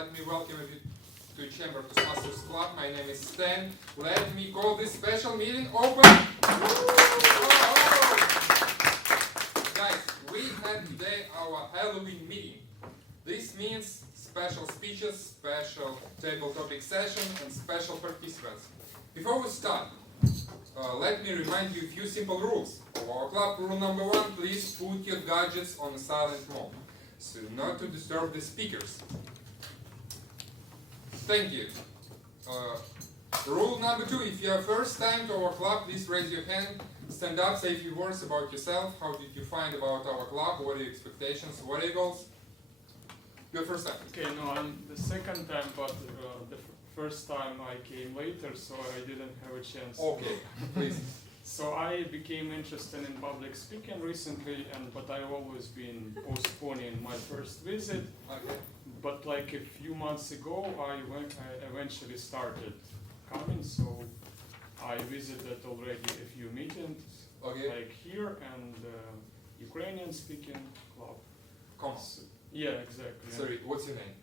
let me welcome you to Chamber of Toastmasters Club. My name is Stan. Let me call this special meeting open. Guys, we had today our Halloween meeting. This means special speeches, special table topic session, and special participants. Before we start, let me remind you a few simple rules. For our club, rule number 1, please put your gadgets on silent mode, so not to disturb the speakers. Thank you. Rule number 2, if you are first time to our club, please raise your hand, stand up, say a few words about yourself. How did you find about our club? What are your expectations? What are your goals? Your first time. Okay, no, I'm the second time, but the first time I came later, so I didn't have a chance. Okay, please. So I became interested in public speaking recently, but I've always been postponing my first visit. Okay. But like a few months ago, I eventually started coming, so I visited already a few meetings, like here and Ukrainian speaking club. Come on. So, yeah, exactly. Sorry, what's your name?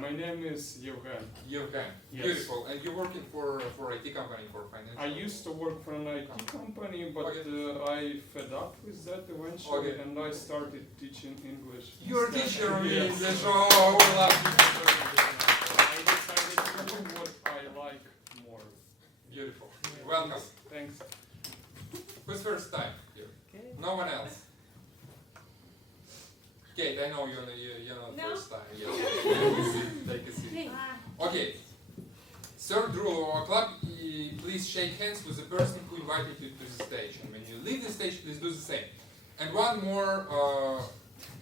My name is Yevgen. Yevgen. Yes. Beautiful. And you're working for IT company, for financial? I used to work for an IT company, but I fed up with that eventually, and I started teaching English. You're a teacher of Yes. English. Oh, we love I decided to do what I like more. you. Beautiful. Welcome. Thanks. Who's first time here? No one else. Kate, I know you're not first time. Yeah. Take a seat. Okay. Third rule of our club, please shake hands with the person who invited you to the stage. And when you leave the stage, please do the same. And one more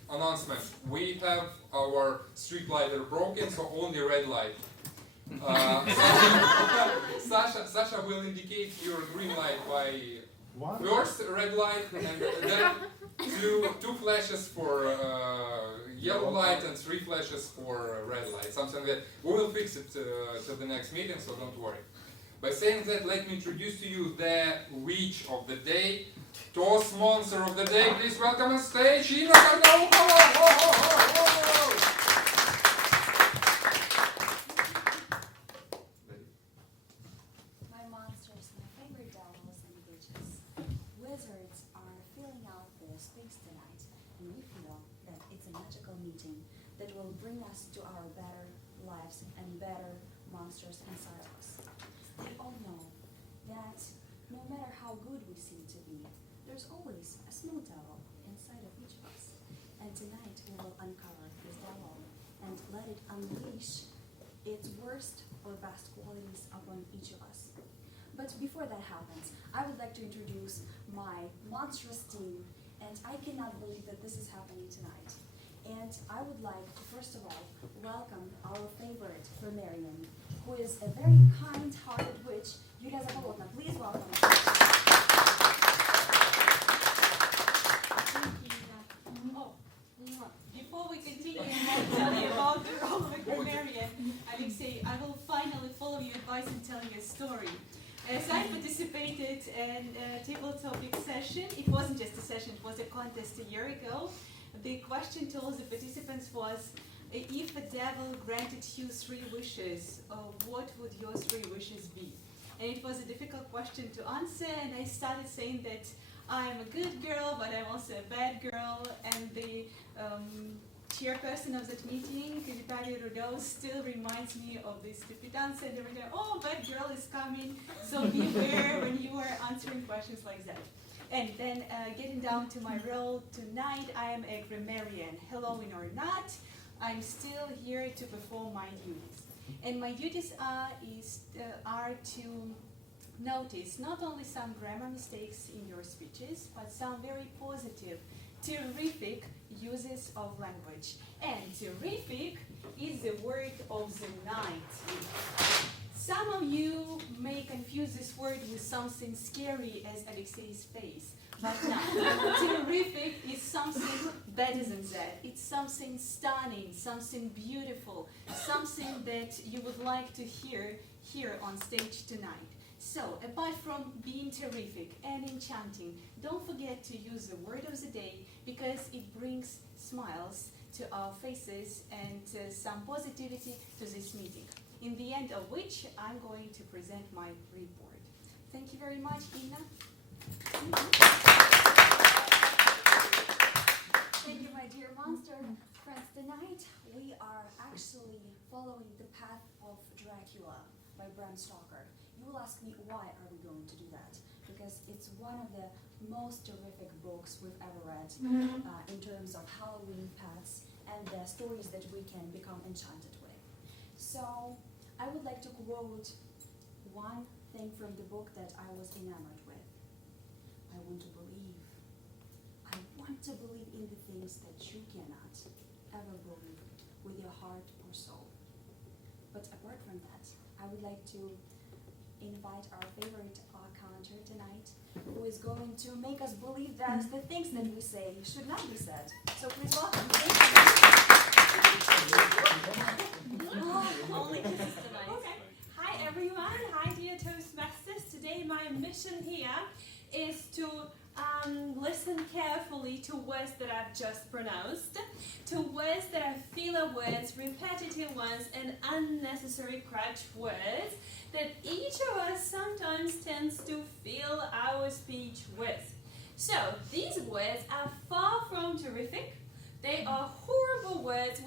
announcement. We have our street lighter broken, so only red light. Sasha will indicate your green light by first red light, and then two flashes for yellow light and 3 flashes for red light. Something that we will fix it till the next meeting, so don't worry. By saying that, let me introduce to you the witch of the day, Toast Monster of the day. Please welcome on stage, Ina Karnau. My monsters, my favorite devils and witches. Wizards are filling out their space tonight, and we feel that it's a magical meeting that will bring us to our better lives and better monsters inside of us. We all know that no matter how good we seem to be, there's always a small devil inside of each of us. And tonight we will uncover this devil and let it unleash its worst or best qualities upon each of us. But before that happens, I would like to introduce my monstrous team, and I cannot believe that this is happening tonight. And I would like to first of all welcome our favorite grammarian, who is a very kind-hearted witch, Yulia Zabolotna. Please welcome her. Before we continue and tell you about the role of a grammarian, Alexei, I will finally follow your advice in telling a story. As I participated in a table topic session, it wasn't just a session, it was a contest a year ago. The question to all the participants was, if a devil granted you 3 wishes, what would your 3 wishes be? And it was a difficult question to answer, and I started saying that I'm a good girl, but I'm also a bad girl, and the chairperson of that meeting, Vitaly Rudov, still reminds me of this stupid answer. They were like, oh, bad girl is coming, so beware when you are answering questions like that. And then getting down to my role tonight, I am a grammarian. Halloween or not, I'm still here to perform my duties. And my duties are to notice not only some grammar mistakes in your speeches, but some very positive, terrific uses of language. And terrific is the word of the night. Some of you may confuse this word with something scary as Alexei's face, but no. Terrific is something better than that. It's something stunning, something beautiful, something that you would like to hear here on stage tonight. So, apart from being terrific and enchanting, don't forget to use the word of the day because it brings smiles to our faces and some positivity to this meeting. In the end of which, I'm going to present my report. Thank you very much, Inna. Thank you, my dear monster. Friends, tonight we are actually following the path of Dracula by Bram Stoker. You will ask me, why are we going to do that? Because it's one of the most terrific books we've ever read in terms of Halloween paths and the stories that we can become enchanted with. So I would like to quote one thing from the book that I was enamored with. I want to believe. I want to believe in the things that you cannot ever believe with your heart or soul. But apart from that, I would like to invite our favorite commenter tonight, who is going to make us believe that the things that we say should not be said. So please welcome. Only kisses tonight. Okay. Hi everyone. Hi dear Toastmasters. Today my mission here is to listen carefully to words that I've just pronounced, to words that are filler words, repetitive ones, and unnecessary crutch words that each of us sometimes tends to fill our speech with. So, these words are far from terrific. They are horrible words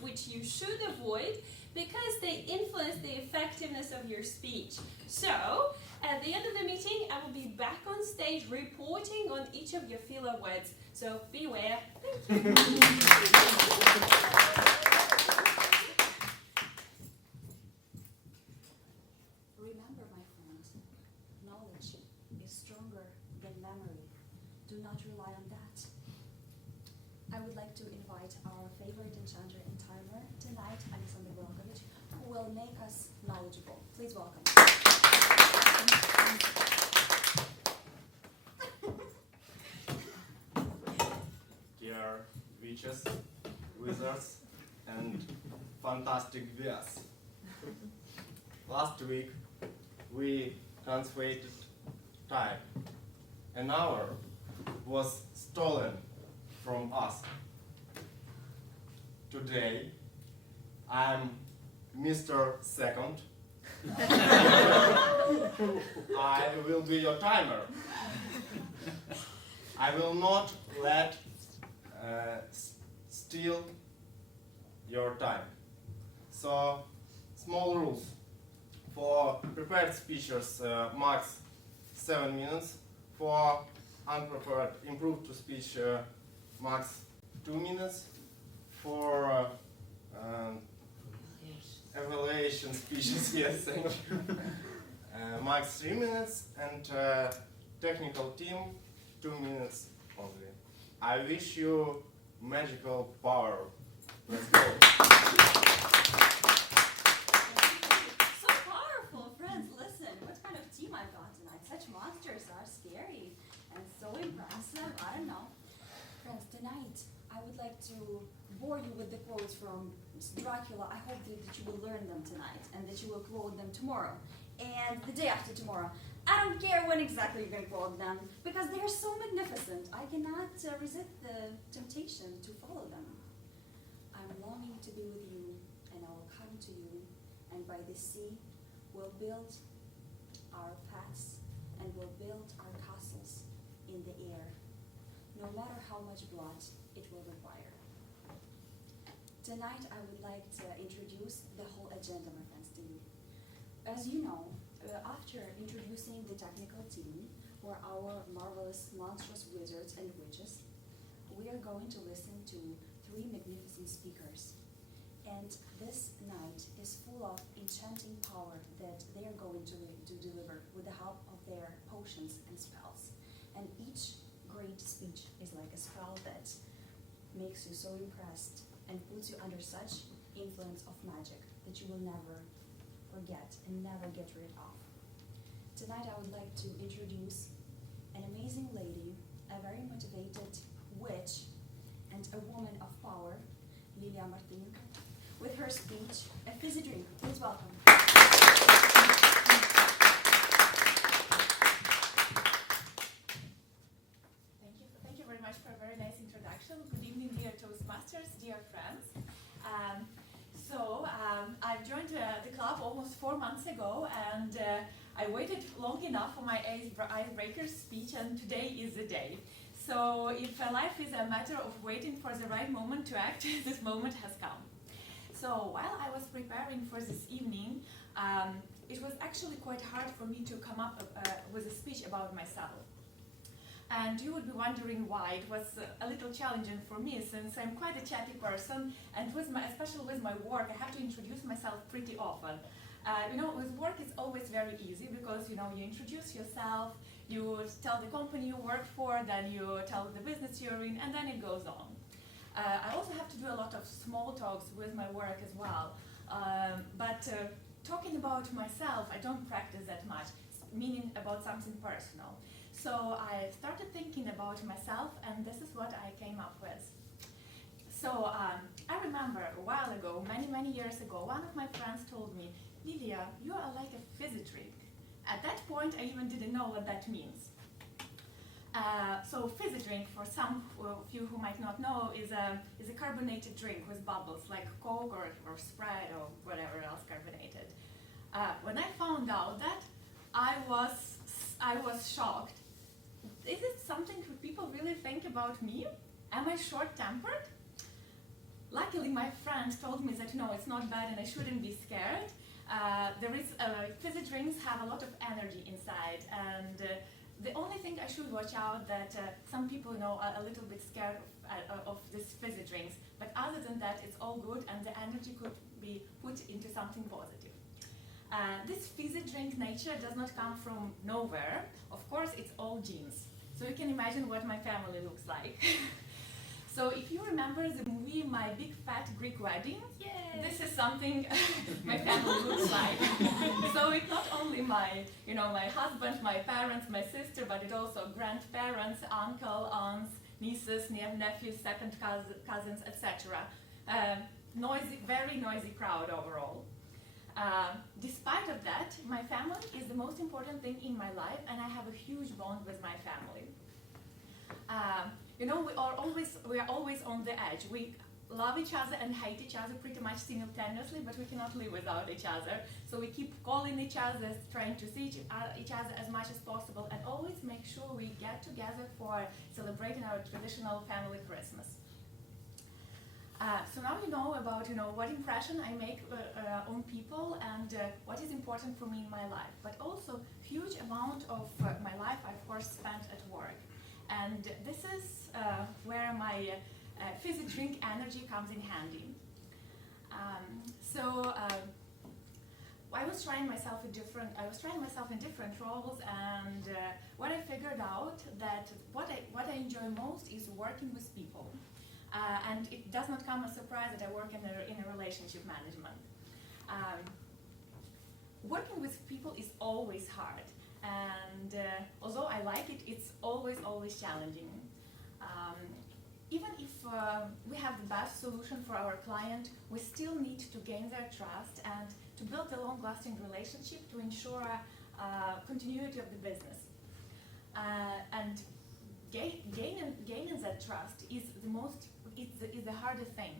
which you should avoid because they influence the effectiveness of your speech. So, at the end of the meeting, I will be back on stage reporting on each of your filler words. So, beware. Thank you. Remember, my friends, knowledge is stronger than memory. Do not rely on that. I would like to invite our favorite enchanter and timer tonight, Alexander Volkovich, who will make us knowledgeable. Please welcome. Dear witches, wizards, and fantastic bears. Last week we translated time. An hour was stolen from us. Today I'm Mr. Second. I will be your timer. I will not let steal your time. So, small rules. For prepared speeches, max 7 minutes. For unprepared, improved to speech, max 2 minutes. For evaluation speeches, yes, thank you. Max 3 minutes, and technical team 2 minutes only. I wish you magical power. Let's go. So powerful, friends. Listen, what kind of team I've got tonight? Such monsters are scary and so impressive. I don't know. Friends, tonight I would like to bore you with the quotes from Dracula. I hope that you will learn them tonight and that you will quote them tomorrow and the day after tomorrow. I don't care when exactly you're going to quote them because they are so magnificent. I cannot resist the temptation to follow them. I'm longing to be with you, and I will come to you, and by the sea we'll build our paths and we'll build our castles in the air, no matter how much blood it will require. Tonight I would like to introduce the whole agenda, my friends, to you. As you know, after introducing the technical team, or our marvelous, monstrous wizards and witches, we are going to listen to 3 magnificent speakers. And this night is full of enchanting power that they are going to deliver with the help of their potions and spells. And each great speech is like a spell that makes you so impressed and puts you under such influence of magic that you will never forget and never get rid of. Tonight I would like to introduce an amazing lady, a very motivated witch, and a woman of power, Lilia Martinenko, with her speech, A Fizzy Drink. Please welcome. Thank you very much for a very nice introduction. introduction. Good evening, dear Toastmasters, dear friends. I've joined the club almost 4 months ago, and I waited long enough for my icebreaker speech, and today is the day. So if life is a matter of waiting for the right moment to act, this moment has come. So while I was preparing for this evening, it was actually quite hard for me to come up with a speech about myself. And you would be wondering why. It was a little challenging for me, since I'm quite a chatty person, and especially with my work, I have to introduce myself pretty often. With work it's always very easy, because you introduce yourself, you tell the company you work for, then you tell the business you're in, and then it goes on. I also have to do a lot of small talks with my work as well. But talking about myself, I don't practice that much, meaning about something personal. So I started thinking about myself, and this is what I came up with. So I remember a while ago, many years ago, one of my friends told me, "Lilia, you are like a fizzy drink." At that point, I even didn't know what that means. So fizzy drink, for some of you who might not know, is a carbonated drink with bubbles, like Coke or Sprite or whatever else carbonated. When I found out that, I was shocked. Is it something people really think about me? Am I short-tempered? Luckily, my friend told me that no, it's not bad and I shouldn't be scared. Fizzy drinks have a lot of energy inside, and the only thing I should watch out that some people are a little bit scared of these fizzy drinks, but other than that, it's all good, and the energy could be put into something positive. This fizzy drink nature does not come from nowhere. Of course, it's all genes. So you can imagine what my family looks like. So if you remember the movie My Big Fat Greek Wedding, this is something my family looks like. So it's not only my husband, my parents, my sister, but it also grandparents, uncle, aunts, nieces, nephews, second cousins, etc. Very noisy crowd overall. Despite of that, my family is the most important thing in my life, and I have a huge bond with my family. We are always on the edge. We love each other and hate each other pretty much simultaneously, but we cannot live without each other. So we keep calling each other, trying to see each other as much as possible, and always make sure we get together for celebrating our traditional family Christmas. So now you know about what impression I make on people and what is important for me in my life. But also, huge amount of my life I of course spent at work, and this is where my fizzy drink energy comes in handy. I was trying myself in different roles, and what I figured out that what I enjoy most is working with people. And it does not come as a surprise that I work in a relationship management. Working with people is always hard, and although I like it, it's always challenging. Even if we have the best solution for our client, we still need to gain their trust and to build a long-lasting relationship to ensure continuity of the business. And gaining that trust is the hardest thing.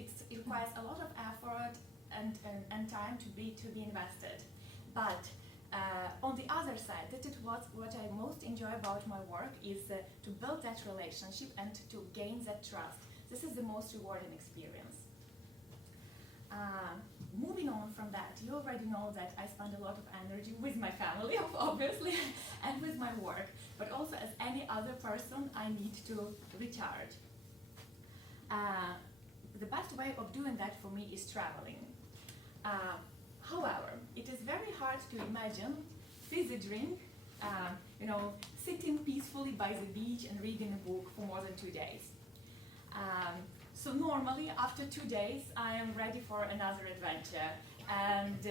It requires a lot of effort and time to be invested. But on the other side, that is what I most enjoy about my work is to build that relationship and to gain that trust. This is the most rewarding experience. Moving on from that, you already know that I spend a lot of energy with my family, obviously, and with my work, but also as any other person, I need to recharge. The best way of doing that for me is traveling. However, it is very hard to imagine fizzy drink, sitting peacefully by the beach and reading a book for more than 2 days. So normally, after 2 days, I am ready for another adventure. And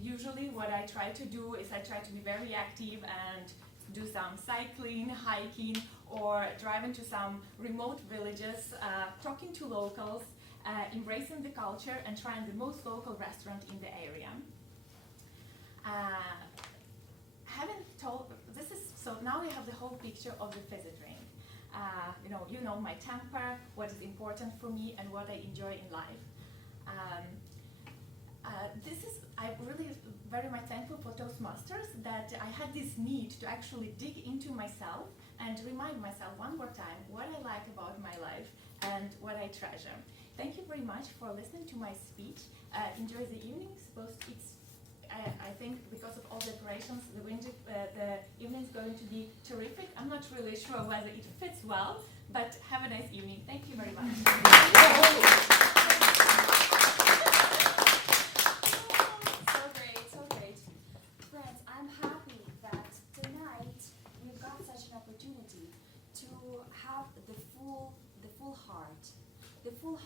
usually what I try to do is I try to be very active and do some cycling, hiking, or driving to some remote villages, talking to locals, embracing the culture, and trying the most local restaurant in the area. This is So now you have the whole picture of the visit ring. You know my temper, what is important for me, and what I enjoy in life. I'm really very much thankful for Toastmasters that I had this need to actually dig into myself and remind myself one more time what I like about my life and what I treasure. Thank you very much for listening to my speech. Enjoy the evenings. I think because of all the decorations, the evening is going to be terrific. I'm not really sure whether it fits well, but have a nice evening. Thank you very much. So great. Friends, I'm happy that tonight we've got such an opportunity to have the full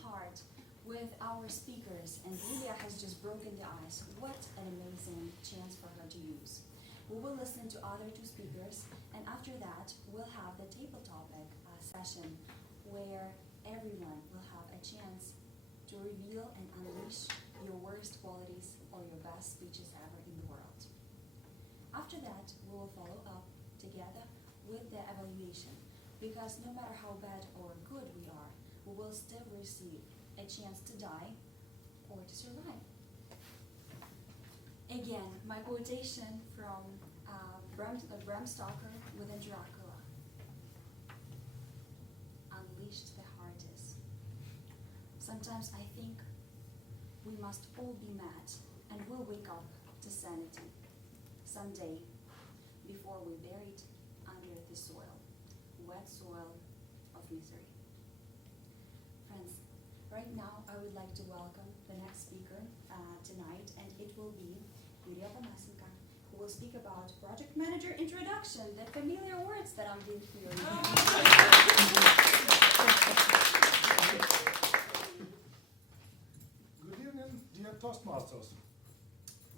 heart with our speakers, and Julia has just broken the ice. What an amazing chance for her to use. We will listen to other two speakers, and after that we'll have the table topic session where everyone will have a chance to reveal and unleash your worst qualities or your best speeches ever in the world. After that, we will follow up together with the evaluation, because no matter how bad or good we are, we will still receive a chance to die or to survive. Again, my quotation from Bram Stoker within Dracula. Unleashed the hardest. Sometimes I think we must all be mad, and we'll wake up to sanity someday before we're buried under the soil, wet soil of misery. Friends, right now I would like to welcome the next speaker tonight, and it will be Julia Pomasenka, who will speak about project manager introduction, the familiar words that I've been hearing. Good evening, dear Toastmasters.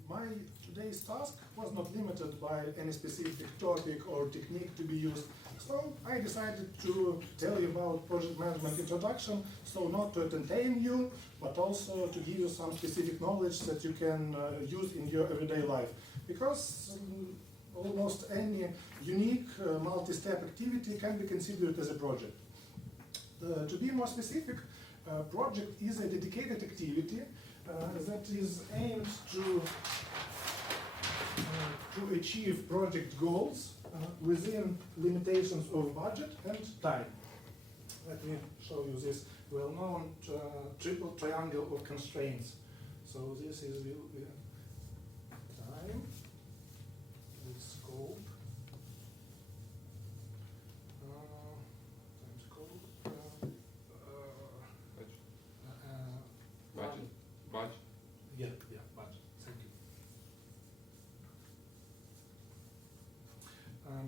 My today's task was not limited by any specific topic or technique to be used, so I decided to tell you about project management introduction, so not to entertain you, but also to give you some specific knowledge that you can use in your everyday life. Because almost any unique multi-step activity can be considered as a project. To be more specific, project is a dedicated activity that is aimed to achieve project goals within limitations of budget and time. Let me show you this well-known triple triangle of constraints. So this is the time, the scope, Budget. Yeah, budget. Thank you.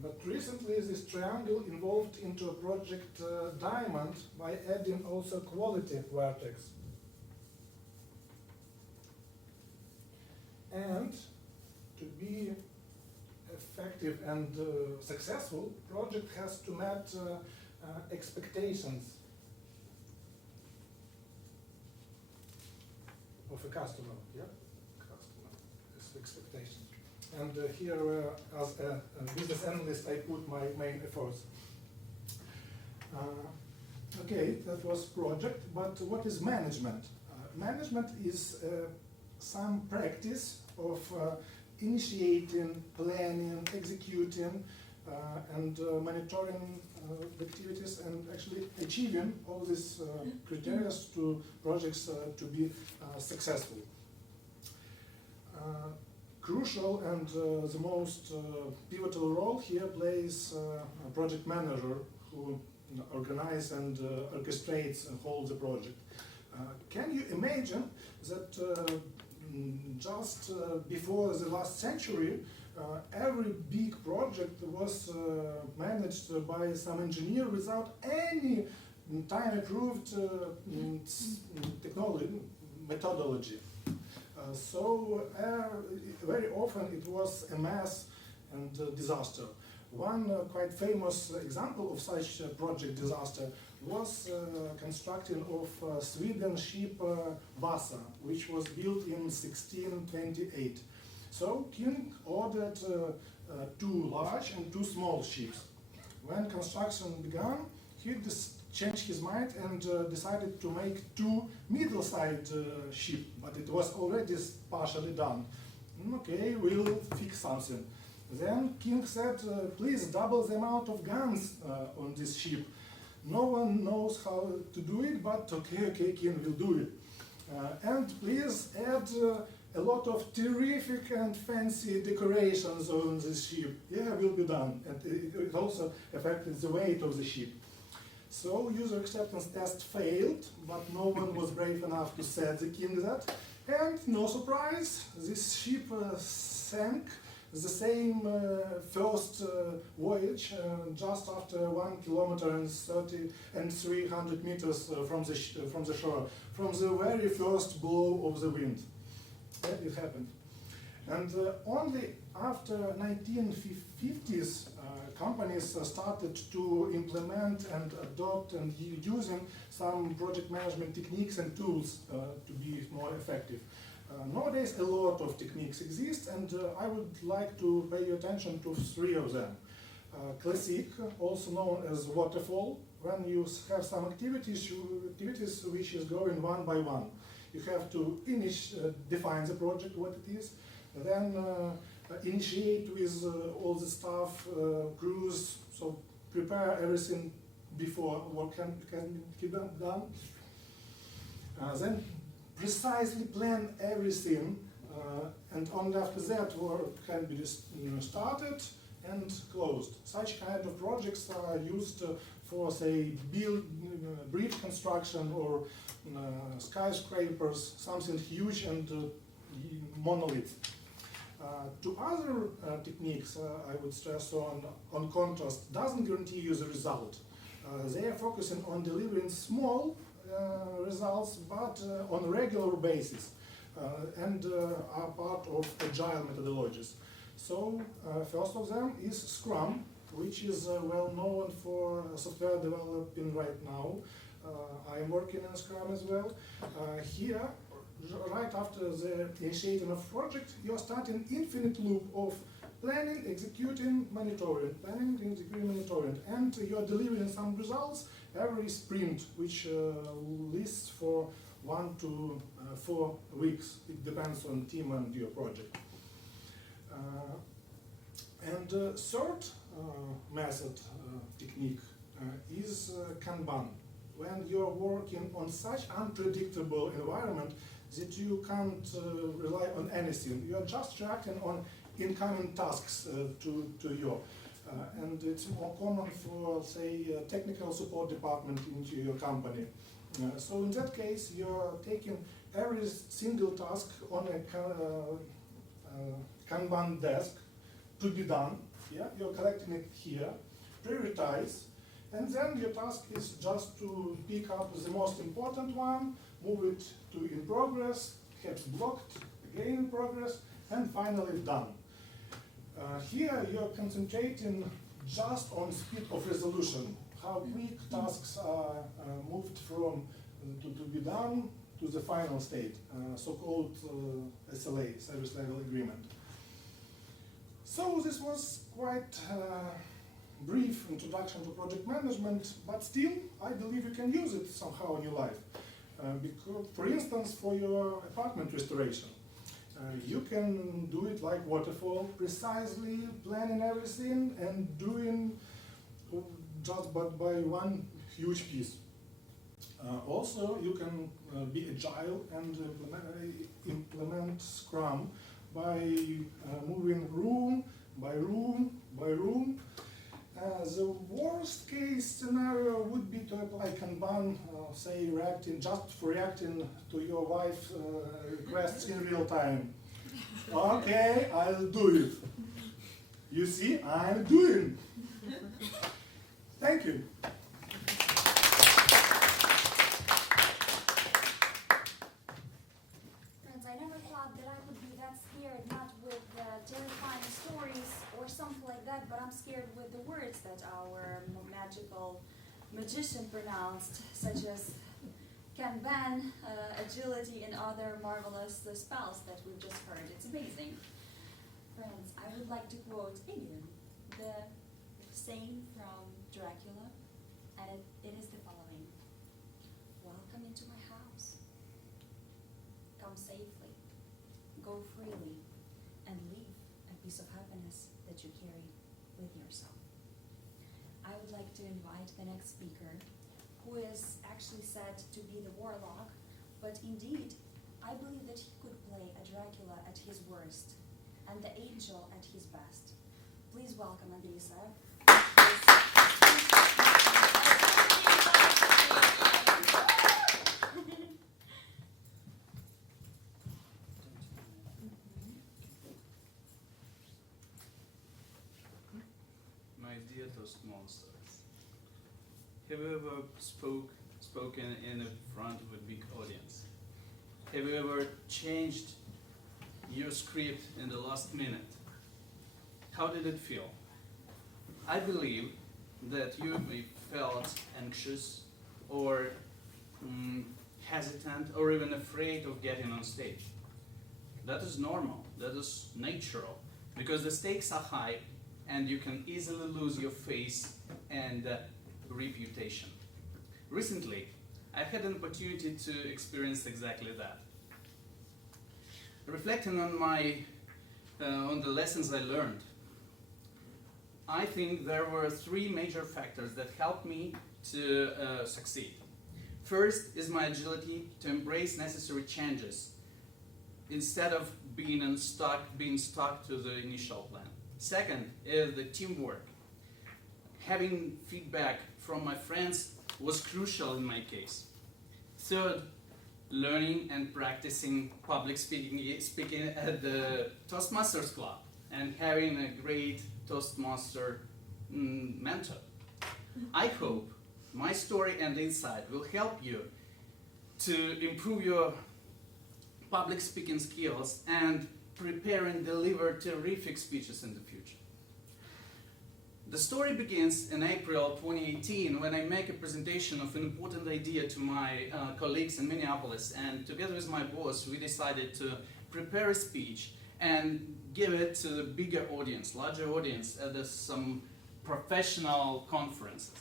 But recently this triangle evolved into a project diamond by adding also quality vertex. And to be effective and successful, project has to meet expectations of a customer, customer expectation. And here, as a business analyst, I put my main efforts. Okay, that was project, but what is management? Management is some practice of initiating, planning, executing, and monitoring the activities and actually achieving all these criteria to projects to be successful. Crucial and the most pivotal role here plays a project manager who organizes and orchestrates and holds the project. Can you imagine that just before the last century, every big project was managed by some engineer without any time-approved methodology. So very often it was a mess and disaster. One quite famous example of such project disaster was constructing of Sweden ship Vasa, which was built in 1628. So King ordered two large and two small ships. When construction began, he changed his mind and decided to make two middle-sized ships, but it was already partially done. Okay, we'll fix something. Then King said, please double the amount of guns on this ship. No one knows how to do it, but okay, King will do it. And please add a lot of terrific and fancy decorations on this ship. Yeah, will be done. And it also affected the weight of the ship. So user acceptance test failed, but no one was brave enough to say the king that. And no surprise, this ship sank the same first voyage just after 1 kilometer and 300 meters from the shore, from the very first blow of the wind. It happened. And only after 1950s, companies started to implement and adopt and using some project management techniques and tools to be more effective. Nowadays, a lot of techniques exist, and I would like to pay your attention to 3 of them. Classic, also known as waterfall, when you have some activities which is going one by one. You have to define the project, what it is, then initiate with all the staff, crews, so prepare everything before work can be done. Then precisely plan everything, and only after that work can be started and closed. Such kind of projects are used for, say, bridge construction or skyscrapers, something huge and monolith. To other techniques, I would stress on contrast, doesn't guarantee you the result. They are focusing on delivering small results, but on a regular basis, and are part of agile methodologies. So, first of them is Scrum, which is well known for software developing right now. I am working in Scrum as well. Here, right after the initiating of project, you are starting infinite loop of planning, executing, monitoring, planning, executing, monitoring, and you are delivering some results every sprint, which lists for 1 to 4 weeks. It depends on team and your project. And third method, technique, is Kanban. When you're working on such unpredictable environment that you can't rely on anything, you are just reacting on incoming tasks to you. And it's more common for, say, a technical support department into your company. So in that case, you're taking every single task on a Kanban desk to be done. Yeah, you're collecting it here, prioritize, and then your task is just to pick up the most important one, move it to in progress, perhaps blocked, again in progress, and finally done. Here you're concentrating just on speed of resolution, how quick tasks are moved from to be done to the final state, so-called SLA, Service Level Agreement. So this was quite brief introduction to project management, but still, I believe you can use it somehow in your life. Because, for instance, for your apartment restoration, you can do it like waterfall, precisely planning everything and doing just but by one huge piece. Also, you can be agile and implement Scrum by moving room by room by room. The worst case scenario would be to apply Kanban, say reacting to your wife's requests in real time. Okay, I'll do it. You see, I'm doing. Thank you. Friends, I never thought that I would be that scared, not with terrifying stories or something like that, but I'm scared with the words that our magical magician pronounced, such as Kanban, agility, and other marvelous spells that we've just heard. It's amazing. friends, I would like to quote again the saying from Dracula, and it is the following. Welcome into my house. Come safely, go freely, and leave a piece of happiness that you carry with yourself. I would like to invite the next speaker, who is actually said to be the warlock, but indeed, I believe that he could play a Dracula at his worst, and the angel at his best. Please welcome Andrisa. My dear Toastmasters, have you ever spoken in front of a big audience? Have you ever changed your script in the last minute? How did it feel? I believe that you may felt anxious or hesitant or even afraid of getting on stage. That is normal, that is natural, because the stakes are high and you can easily lose your face and reputation. Recently, I had an opportunity to experience exactly that. Reflecting on on the lessons I learned, I think there were three major factors that helped me to succeed. First is my agility to embrace necessary changes instead of being stuck to the initial plan. Second is the teamwork. Having feedback from my friends was crucial in my case. Third, learning and practicing public speaking at the Toastmasters Club and having a great Toastmaster mentor. I hope my story and insight will help you to improve your public speaking skills and prepare and deliver terrific speeches in the future. The story begins in April 2018 when I make a presentation of an important idea to my colleagues in Minneapolis, and together with my boss we decided to prepare a speech and give it to the bigger audience, larger audience at some professional conferences.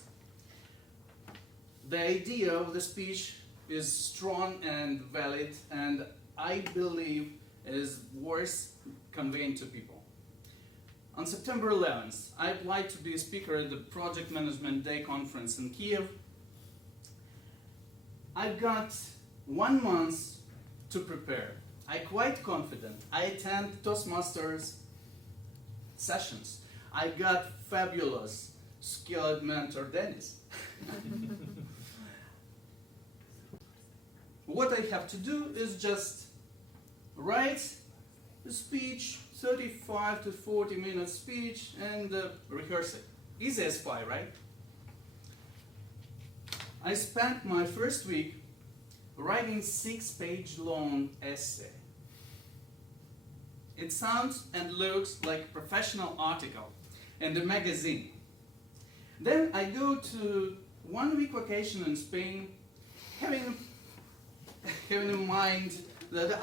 The idea of the speech is strong and valid, and I believe is worth conveying to people. On September 11th, I applied to be a speaker at the Project Management Day conference in Kiev. I've got 1 month to prepare. I'm quite confident. I attend Toastmasters sessions. I got fabulous skilled mentor Dennis. What I have to do is just write a speech, 35 to 40 minute speech, and rehearse it. Easy as pie, right? I spent my first week writing 6-page long essay. It sounds and looks like a professional article in the magazine. Then I go to 1 week vacation in Spain, having in mind that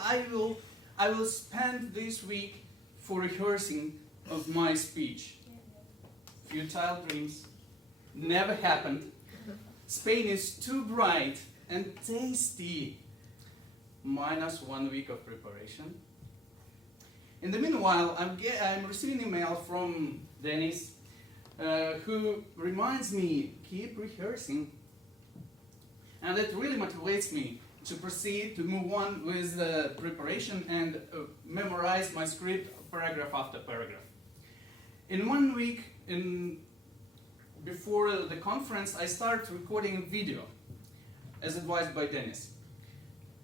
I will spend this week for rehearsing of my speech. Futile dreams. Never happened. Spain is too bright and tasty. Minus 1 week of preparation. In the meanwhile, I'm receiving email from Dennis, who reminds me, keep rehearsing. And it really motivates me to proceed, to move on with the preparation and memorize my script paragraph after paragraph. In 1 week, before the conference, I start recording video, as advised by Dennis.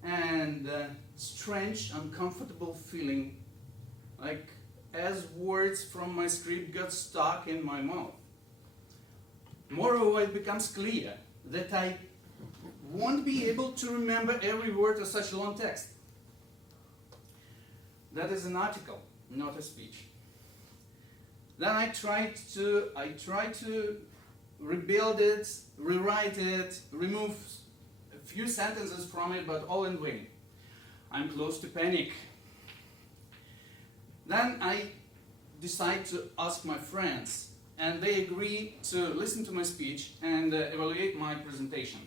And strange, uncomfortable feeling, like as words from my script got stuck in my mouth. Moreover, it becomes clear that I won't be able to remember every word of such a long text. That is an article, not a speech. Then I tried to rebuild it, rewrite it, remove a few sentences from it, but all in vain. I'm close to panic. Then I decide to ask my friends, and they agree to listen to my speech and evaluate my presentation.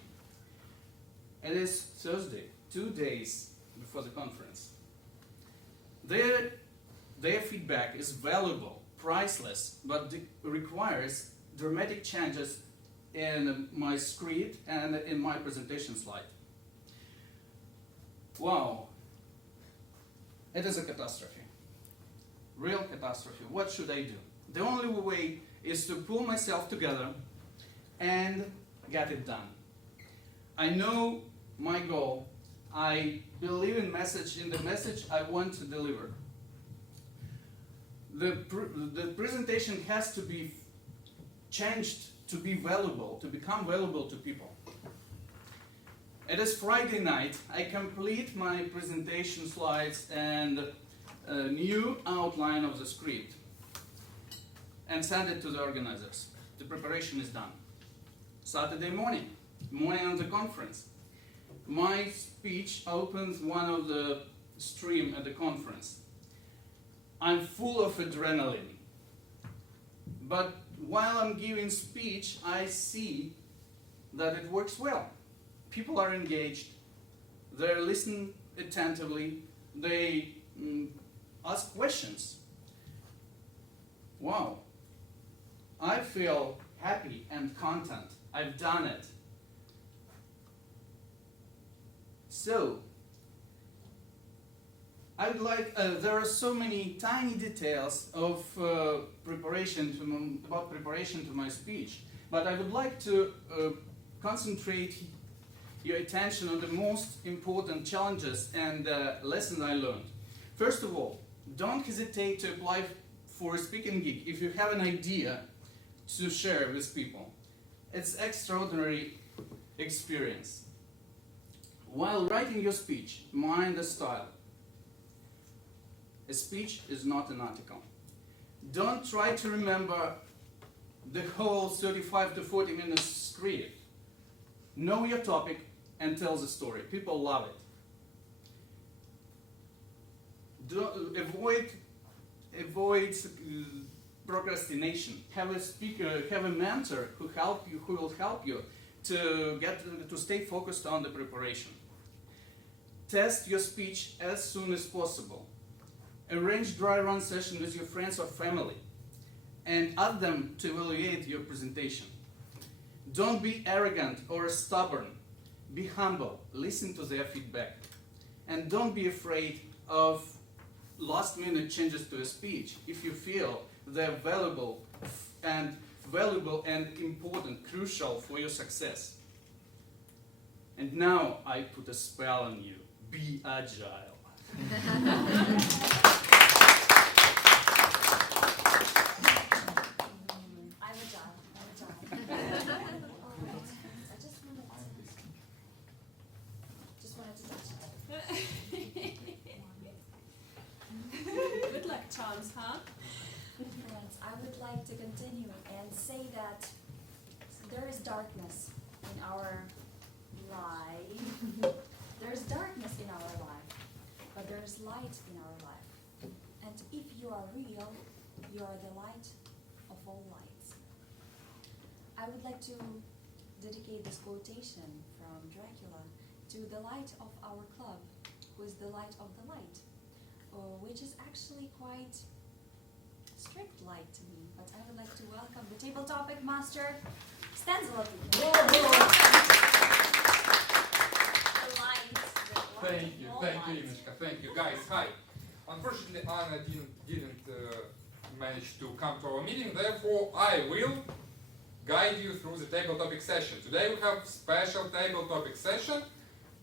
It is Thursday, 2 days before the conference. Their feedback is valuable, priceless, but requires dramatic changes in my script and in my presentation slide. Wow, it is a catastrophe, real catastrophe. What should I do? The only way is to pull myself together and get it done. I know my goal. I believe in the message I want to deliver. The presentation has to be changed to be valuable, to become valuable to people. It is Friday night. I complete my presentation slides and a new outline of the script and send it to the organizers. The preparation is done. Saturday morning of the conference. My speech opens one of the stream at the conference. I'm full of adrenaline. But while I'm giving speech, I see that it works well. People are engaged. They listen attentively. They ask questions. Wow. I feel happy and content. I've done it. So, I would like, there are so many tiny details of preparation to my speech, but I would like to concentrate your attention on the most important challenges and lessons I learned. First of all, don't hesitate to apply for a speaking gig if you have an idea to share with people. It's an extraordinary experience. While writing your speech, mind the style. A speech is not an article. Don't try to remember the whole 35 to 40 minutes script. Know your topic and tell the story. People love it. Avoid procrastination. Have a speaker, have a mentor who will help you to stay focused on the preparation. Test your speech as soon as possible. Arrange dry run session with your friends or family and ask them to evaluate your presentation. Don't be arrogant or stubborn. Be humble. Listen to their feedback. And don't be afraid of last-minute changes to a speech if you feel they're valuable and important, crucial for your success. And now I put a spell on you. Be agile. I'm agile. I just wanted to touch it. Good luck, Charles, huh? Friends, I would like to continue and say that there is darkness in our life. There's darkness in our life, but there's light in our life. And if you are real, you are the light of all lights. I would like to dedicate this quotation from Dracula to the light of our club, who is the light of the light, which is actually quite strict light to me, but I would like to welcome the table topic master, Stanzalotti. Thank you, Ineshka. Thank you, guys. Hi. Unfortunately, Anna didn't manage to come to our meeting. Therefore, I will guide you through the table topic session. Today we have special table topic session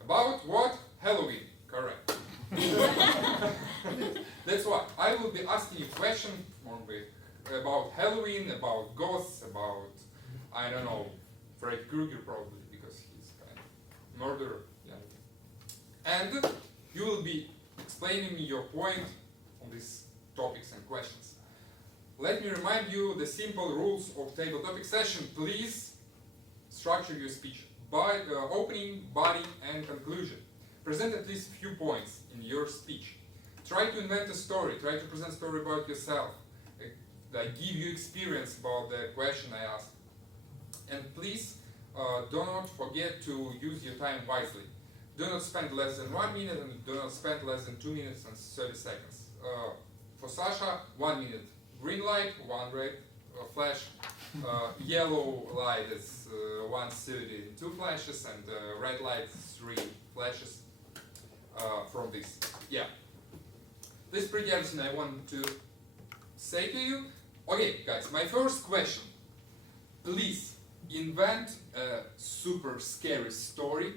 about what? Halloween. Correct. That's why I will be asking you questions about Halloween, about ghosts, about, I don't know, Freddy Krueger probably, because he's kind of murderer. Yeah. And you will be explaining me your point on these topics and questions. Let me remind you the simple rules of table topic session. Please structure your speech by opening, body, and conclusion. Present at least a few points in your speech. Try to invent a story. Try to present a story about yourself. like give you experience about the question I asked. And please do not forget to use your time wisely. Do not spend less than 1 minute and do not spend less than 2 minutes and 30 seconds. For Sasha, 1 minute green light, 1 red flash, yellow light is 1:30, 2 flashes, and red light 3 flashes from this. Yeah. This is pretty everything I want to say to you. Okay, guys, my first question. Please invent a super scary story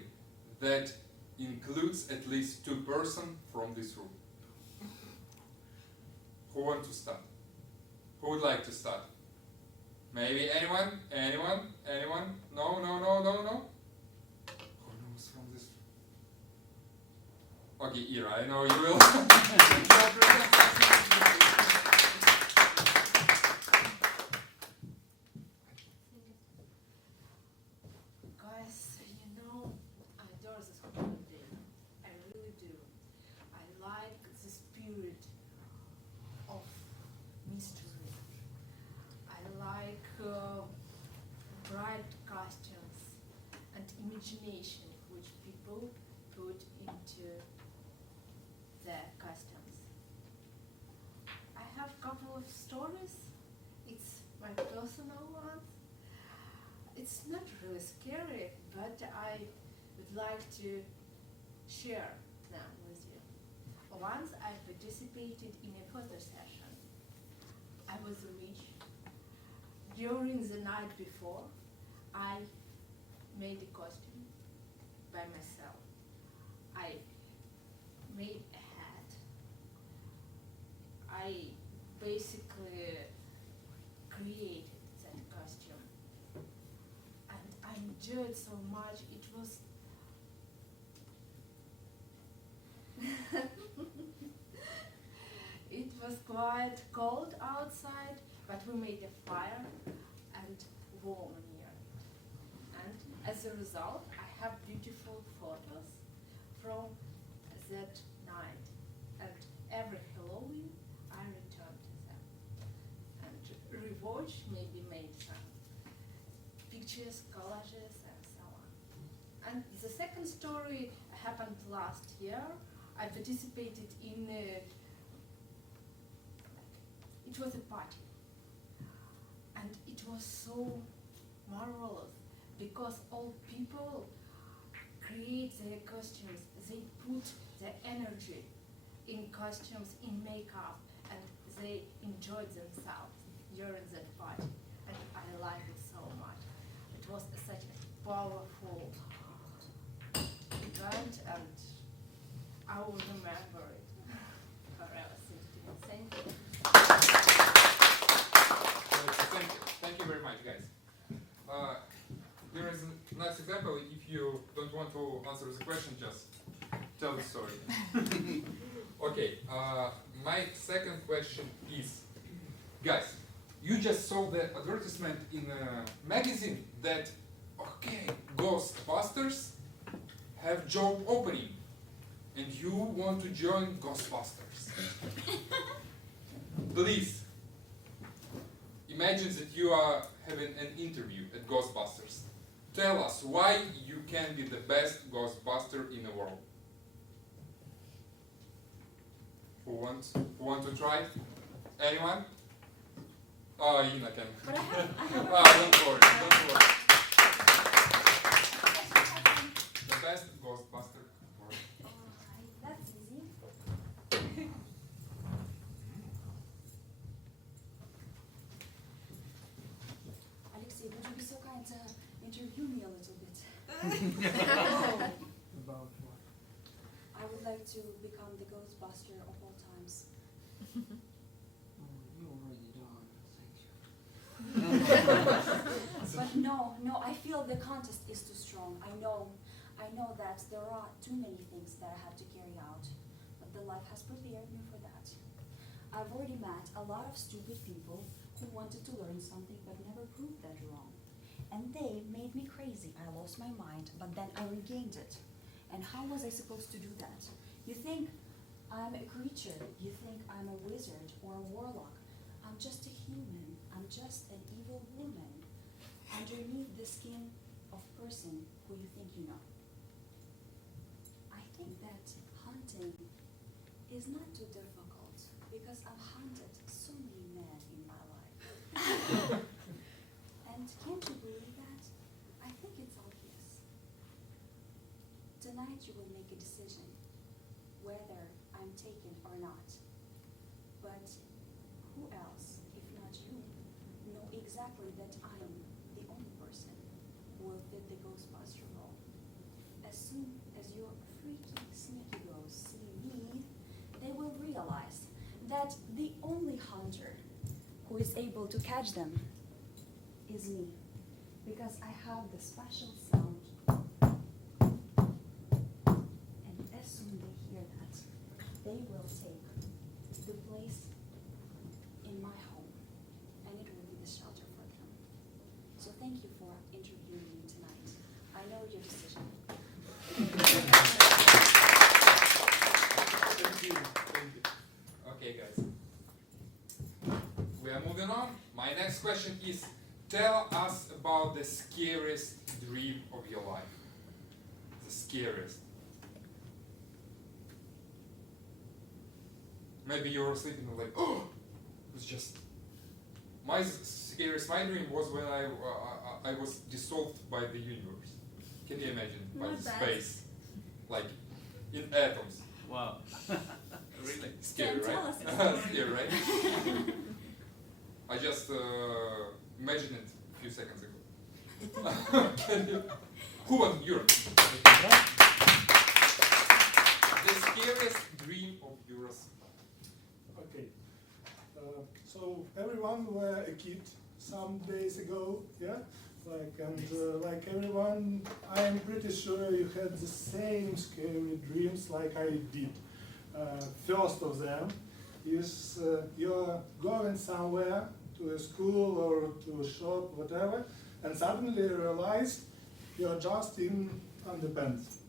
that includes at least 2 persons from this room. Who want to start? Who would like to start? Maybe anyone? Anyone? Anyone? No, no, no, no, no? Who knows from this? Okay, Ira, I know you will. Guys, you know, I adore this holiday. I really do. I like the spirit of mystery. I like bright costumes and imagination which people put into their costumes. I have a couple of stories. It's my personal ones. It's not really scary, but I would like to share them with you. Once I participated in a photo session. I was rich. During the night before, I made a costume by myself. I made a hat. I basically created that costume. And I enjoyed so much. It was it was quite cold outside, but we made a fire and warm near it. And as a result, I have beautiful photos from that night. And every Halloween, I return to them. And rewatch, maybe made some pictures, collages, and so on. And the second story happened last year. I participated in it was a party. And it was so marvelous because all people create their costumes. They put their energy in costumes, in makeup, and they enjoyed themselves during that party. And I liked it so much. It was such a powerful event, and I will remember it forever. Thank you. Thank you very much, guys. Here is a nice example. If you don't want to answer the question, just tell the story. Okay, my second question is, guys, you just saw the advertisement in a magazine that, okay, Ghostbusters have job opening, and you want to join Ghostbusters. Please, imagine that you are having an interview at Ghostbusters. Tell us why you can be the best Ghostbuster in the world. Who want to try? Anyone? Oh, Ina can. But I have Don't worry, don't worry. The best Ghostbuster in the world. That's easy. Alexei, would you be so kind to interview me a little bit? About what? I would like to become the Ghostbuster of all times. You already done. But no, I feel the contest is too strong. I know that there are too many things that I have to carry out, but the life has prepared me for that. I've already met a lot of stupid people who wanted to learn something but never proved that wrong. And they made me crazy. I lost my mind, but then I regained it. And how was I supposed to do that? You think I'm a creature, you think I'm a wizard or a warlock. I'm just a human. I'm just an evil woman underneath the skin of person who you think you know. I think that hunting is not too difficult because I've hunted so many men in my life. And can't you believe that? I think it's obvious. Tonight you will make a decision whether I'm taken or not. But who else, if not you, know exactly that I am the only person who will fit the Ghostbuster role. As soon as your freaky, sneaky ghosts see me, they will realize that the only hunter who is able to catch them is me, because I have the special sound. And as soon they hear that, they will take the place in my home, and it will be the shelter for them. So thank you for interviewing me tonight. I know your decision. Thank you. Okay, guys. We are moving on. My next question is, tell us about the scariest dream of your life. The scariest. Maybe you were sleeping and like, oh, it was just. My dream was when I was dissolved by the universe. Can you imagine? By Not bad. space, like in atoms. Wow. Really? Scary, Tell right? us about it. Scary, right? I just imagined it a few seconds ago. Can you? Who on Europe? The scariest dream of yours. Okay. So everyone were a kid some days ago, yeah? Like everyone, I am pretty sure you had the same scary dreams like I did. First of them is you're going somewhere to a school or to a shop, whatever, and suddenly you realize you're just in underpants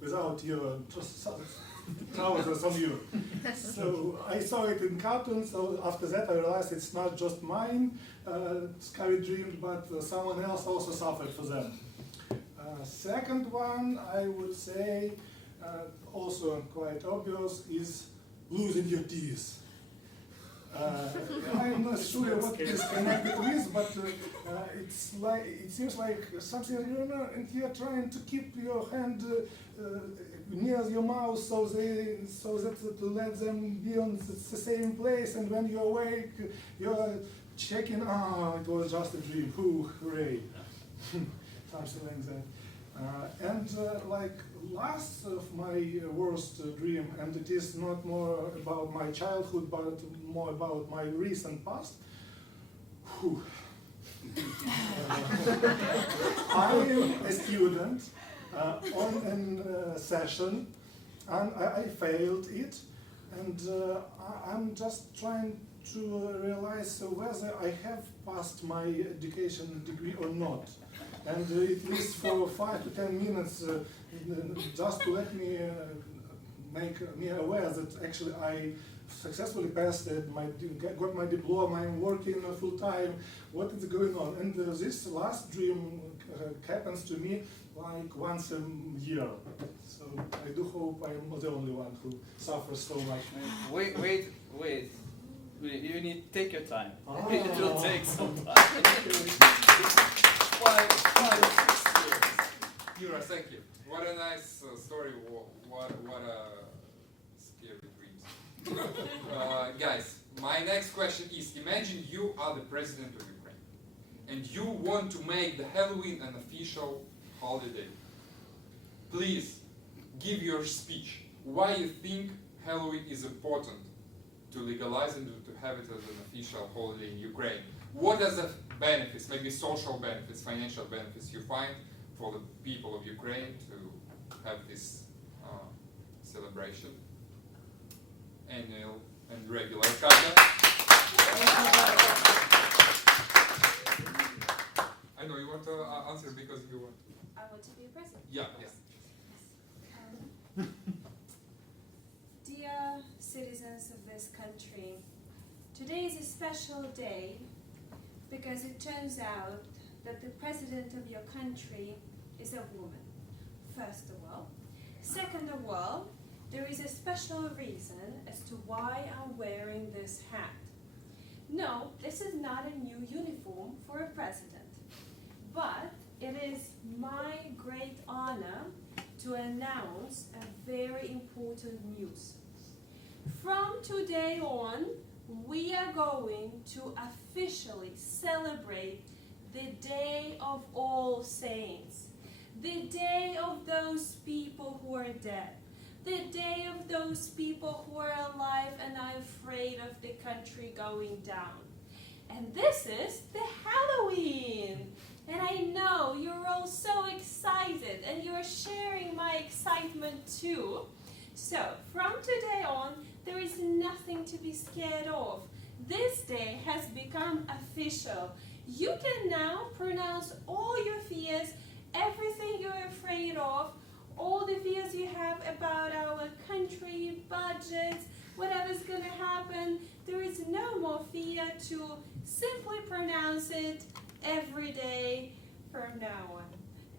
without your trousers on you. So I saw it in cartoons, so after that I realized it's not just mine scary dream, but someone else also suffered for them. Second one, I would say, also quite obvious, is losing your teeth. I'm not sure what is connected with, but it's like it seems like something, and you're trying to keep your hand near your mouth so that to let them be on the same place, and when you're awake, you're checking. It was just a dream. Hooray! Something like that. And like last of my worst dream, and it is not more about my childhood, but more about my recent past. I am a student on a session, and I failed it, and I'm just trying to realize whether I have passed my education degree or not. And it is for 5 to 10 minutes just to let me make me aware that actually I successfully passed it, got my diploma, I'm working full time, what is going on? And this last dream happens to me like once a year. So I do hope I'm not the only one who suffers so much. Wait. You need to take your time. Oh. It will take some time. 5 6 years. Yura, thank you. What a nice story. What a scary dreams. Guys, my next question is, imagine you are the president of Ukraine and you want to make the Halloween an official holiday. Please give your speech why you think Halloween is important to legalize and to have it as an official holiday in Ukraine. What are the benefits, maybe social benefits, financial benefits you find for the people of Ukraine to have this celebration? Annual and regular. Katya? I know you want to answer because you want. I want to be a president. Yeah, yes. Dear citizens of this country, Today is a special day because it turns out that the president of your country is a woman, first of all. Second of all, there is a special reason as to why I'm wearing this hat. No, this is not a new uniform for a president, but it is my great honor to announce a very important news. From today on, we are going to officially celebrate the Day of All Saints, the day of those people who are dead, the day of those people who are alive and are afraid of the country going down. And this is the Halloween. And I know you're all so excited and you're sharing my excitement too. So from today on, there is nothing to be scared of. This day has become official. You can now pronounce all your fears, everything you're afraid of, all the fears you have about our country, budgets, whatever's going to happen. There is no more fear to simply pronounce it every day from now on.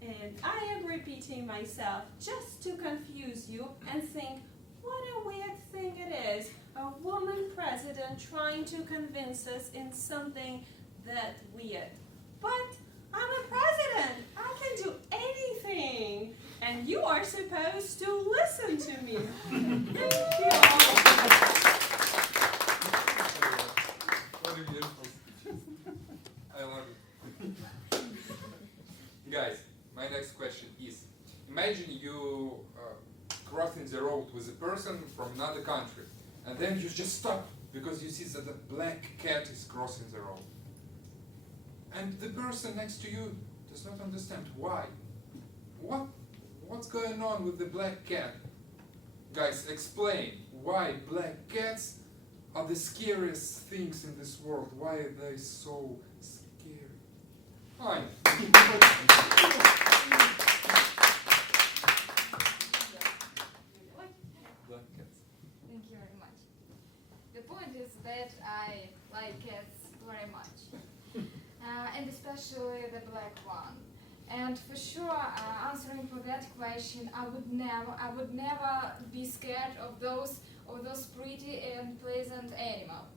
And I am repeating myself just to confuse you and think, what a weird thing it is, a woman president trying to convince us in something that weird. But I'm a president, I can do anything, and you are supposed to listen to me. Thank you. What a beautiful speech. I love it. Guys, my next question is, imagine you crossing the road with a person from another country, and then you just stop because you see that the black cat is crossing the road. And the person next to you does not understand why. What's going on with the black cat? Guys, explain why black cats are the scariest things in this world. Why are they so scary? Fine. Black cats. Thank you very much. The point is that I like cats very much, and especially the black one. And for sure, answering for that question, I would never be scared of those pretty and pleasant animals.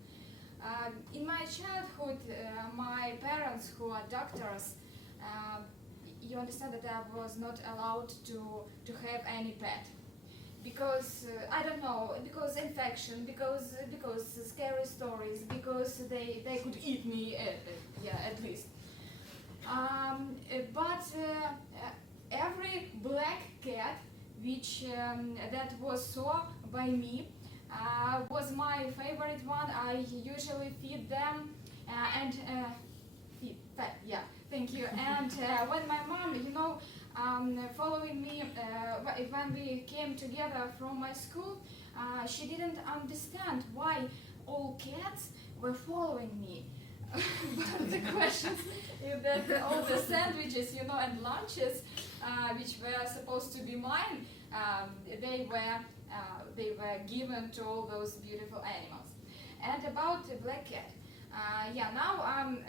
In my childhood, my parents, who are doctors, you understand that I was not allowed to have any pet. Because I don't know, because infection, because scary stories, because they could eat me, at least. But every black cat which that was saw by me was my favorite one. I usually feed them and thank you. And when my mom, following me, when we came together from my school, she didn't understand why all cats were following me. But the question is that all the sandwiches, and lunches, which were supposed to be mine, they were given to all those beautiful animals. And about the black cat, now I'm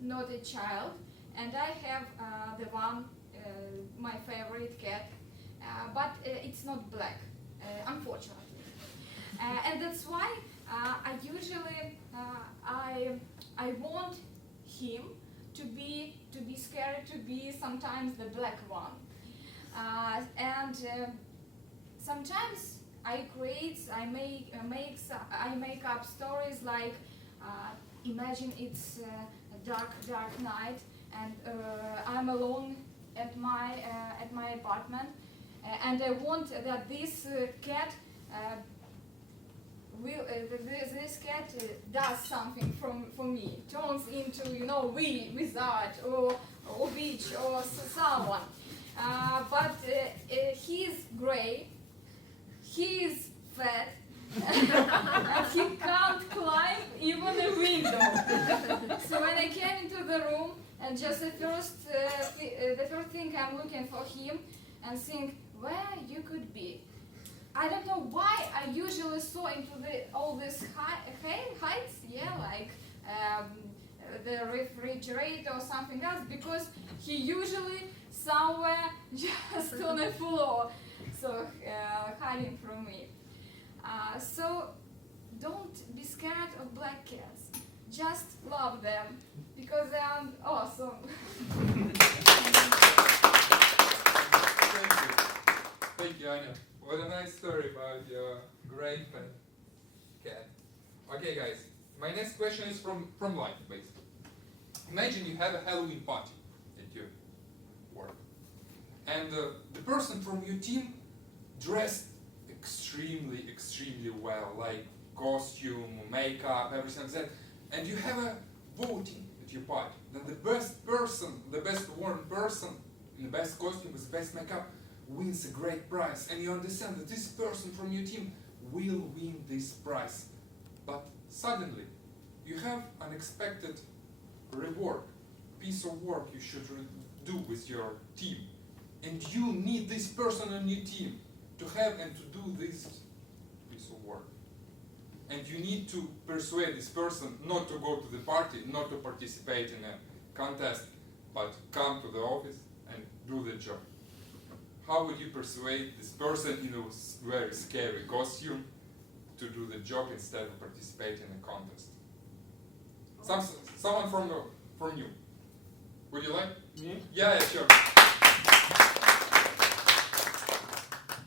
not a child, and I have the one, my favorite cat, but it's not black, unfortunately. And that's why I usually I want him to be scary, to be sometimes the black one, and sometimes I make up stories like imagine it's a dark night and I'm alone at my apartment, and I want that this cat this cat does something for me, turns into Willy Wizard or Witch or someone. But he's gray, he's fat, and he can't climb even a window. So when I came into the room, and just the first thing I'm looking for him and think where you could be. I don't know why I usually saw into all these heights, yeah, like the refrigerator or something else, because he usually somewhere just on the floor, so hiding from me. So don't be scared of black cats. Just love them because they are awesome. Thank you, Anya. What a nice story about your great pet cat. Okay, guys, my next question is from life, basically. Imagine you have a Halloween party at your work, and the person from your team dressed extremely well, like costume, makeup, everything like that, and you have a voting at your party. Then the best person, the best worn person in the best costume with the best makeup wins a great prize, and you understand that this person from your team will win this prize. But suddenly, you have unexpected reward, piece of work you should do with your team, and you need this person on your team to have and to do this piece of work. And you need to persuade this person not to go to the party, not to participate in a contest, but come to the office and do the job. How would you persuade this person in a very scary costume to do the job instead of participating in a contest? Someone from you. Would you like? Me? Yeah, sure.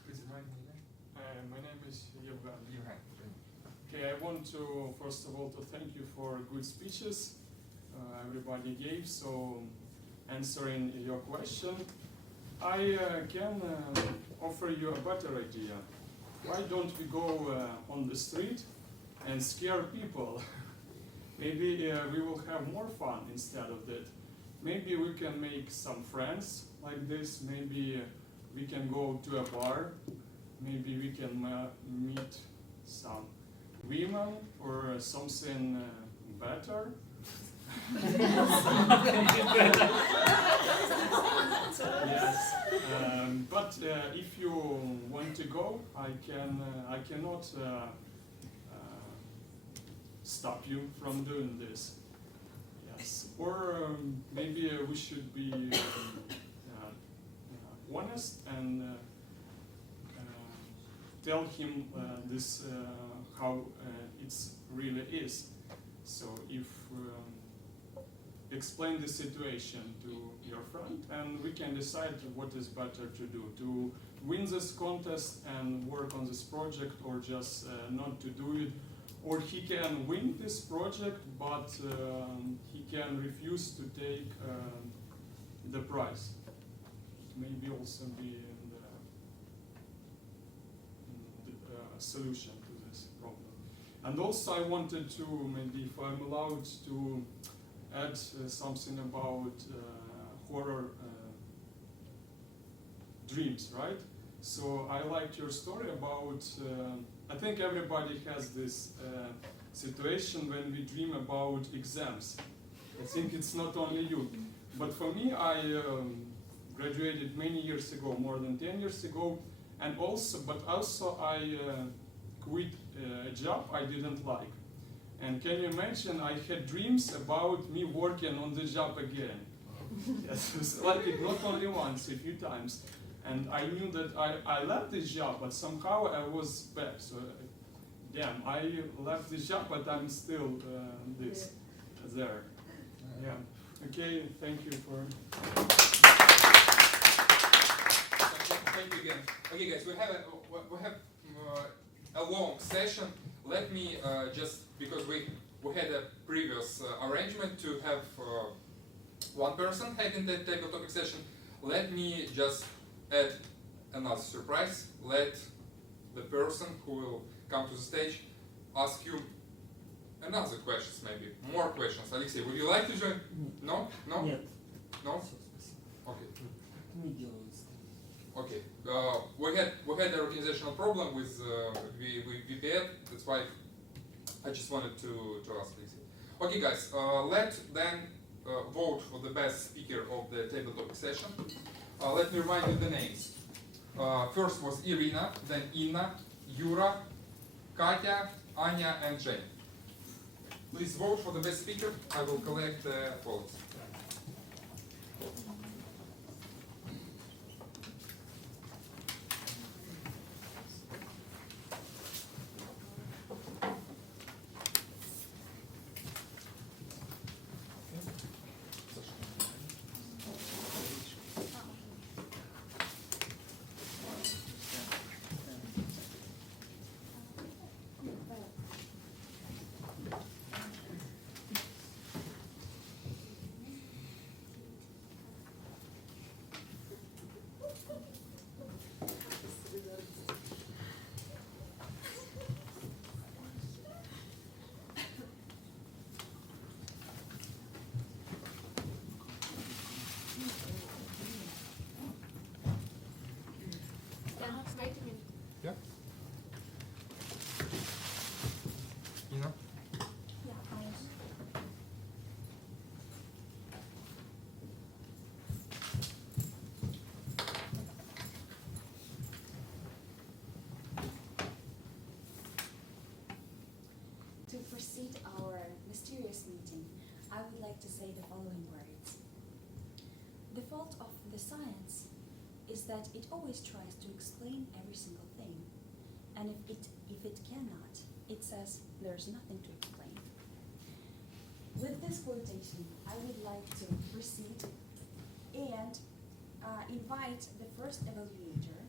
Please remind me again. My name is Yevgen. Yevgen. Okay, I want to first of all to thank you for good speeches everybody gave. So answering your question, I can offer you a better idea. Why don't we go on the street and scare people? Maybe we will have more fun instead of that. Maybe we can make some friends like this. Maybe we can go to a bar. Maybe we can meet some women or something better. Yes, but if you want to go, I cannot stop you from doing this. Yes, or maybe we should be honest and tell him this how it really is. So if explain the situation to your friend, and we can decide what is better to do, to win this contest and work on this project, or just not to do it, or he can win this project, but he can refuse to take the prize. It may also be the solution to this problem. And also I wanted to, maybe if I'm allowed to add something about horror dreams, right? So I liked your story about, I think everybody has this situation when we dream about exams. I think it's not only you. But for me, I graduated many years ago, more than 10 years ago, and also I quit a job I didn't like. And can you imagine, I had dreams about me working on the job again. Yes, it was like it not only once, a few times. And I knew that I left this job, but somehow I was back. So, damn, I left this job, but I'm still there. Yeah. Okay, thank you for... Thank you again. Okay, guys, we have a long session. Let me just, because we had a previous arrangement to have one person heading the table topic session, let me just add another surprise. Let the person who will come to the stage ask you another questions, maybe more questions. Alexei, would you like to join? No? No? Нет. No? Okay. Не делаю. Okay. We had an organizational problem with VPN. That's why I just wanted to ask this. Okay, guys. Let's then vote for the best speaker of the table topic session. Let me remind you the names. First was Irina, then Inna, Yura, Katya, Anya, and Jane. Please vote for the best speaker. I will collect the votes. Wait a minute. Yeah. Inna? To proceed our mysterious meeting, I would like to say the following words. The fault of the science is that it always tries to explain every single thing. And if it cannot, it says there's nothing to explain. With this quotation, I would like to proceed and invite the first evaluator,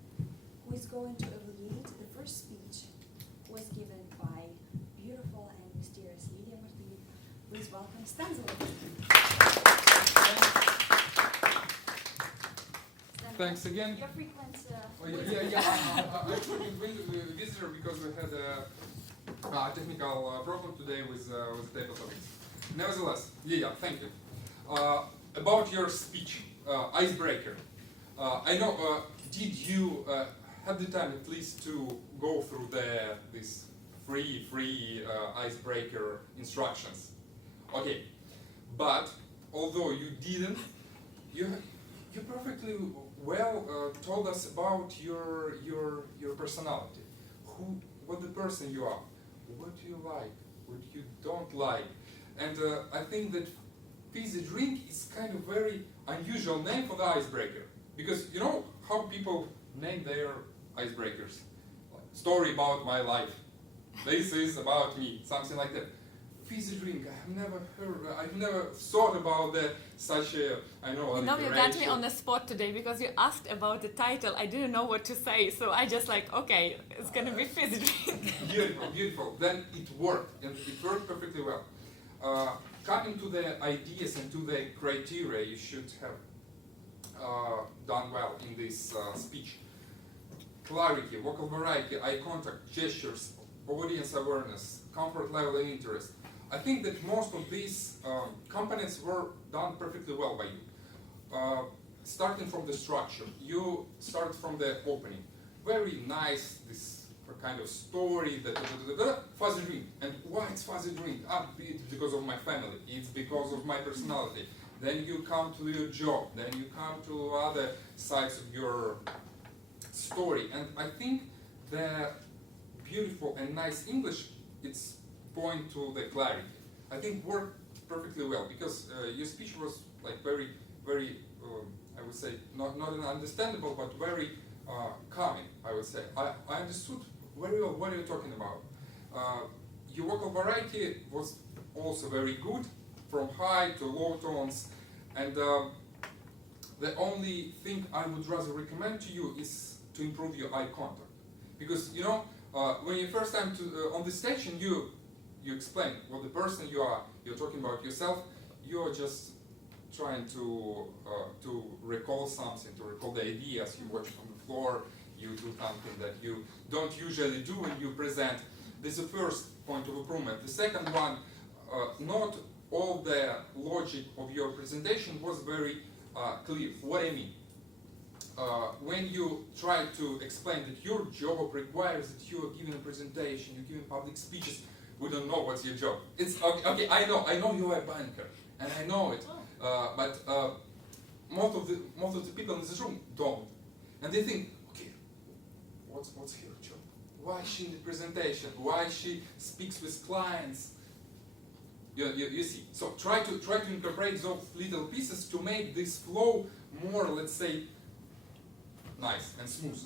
who is going to evaluate the first speech was given by beautiful and mysterious Lydia Martin. Please welcome Stanzela. Thanks again. Your frequent. I'm frequent visitor because we had a technical problem today with table topics. Nevertheless, thank you. About your speech, icebreaker. I know. Did you have the time at least to go through this free icebreaker instructions? Okay, but although you didn't, you perfectly well told us about your personality, what the person you are, what you like, what you don't like, and I think that fizzy drink is kind of very unusual name for the icebreaker, because you know how people name their icebreakers, like, story about my life, this is about me, something like that. Fizzy drink, I've never thought about that, such a, I know, You know, you got me on the spot today because you asked about the title. I didn't know what to say, so I just like, okay, it's gonna be fizzy drink. Beautiful. Then it worked, and it worked perfectly well. Coming to the ideas and to the criteria you should have done well in this speech. Clarity, vocal variety, eye contact, gestures, audience awareness, comfort level and interest. I think that most of these components were done perfectly well by you. Starting from the structure, you start from the opening. Very nice, this kind of story, fuzzy dream. And why it's fuzzy dream? It's because of my family, it's because of my personality. Then you come to your job, then you come to other sides of your story. And I think the beautiful and nice English, it's point to the clarity. I think worked perfectly well, because your speech was like very, I would say, not understandable, but very calming, I would say. I understood very well what you're talking about. Your vocal variety was also very good, from high to low tones, and the only thing I would rather recommend to you is to improve your eye contact. Because, you know, when you first time on the stage and you explain what the person you are, you're talking about yourself, you're just trying to recall something, to recall the ideas you watch on the floor, you do something that you don't usually do when you present. This is the first point of improvement. The second one, not all the logic of your presentation was very clear. What I mean? When you try to explain that your job requires that you are giving a presentation, you're giving public speeches, we don't know what's your job. It's okay. I know you are a banker, and I know it. But most of the people in this room don't, and they think, okay, what's her job? Why she in the presentation? Why she speaks with clients? You see. So try to incorporate those little pieces to make this flow more, let's say, nice and smooth.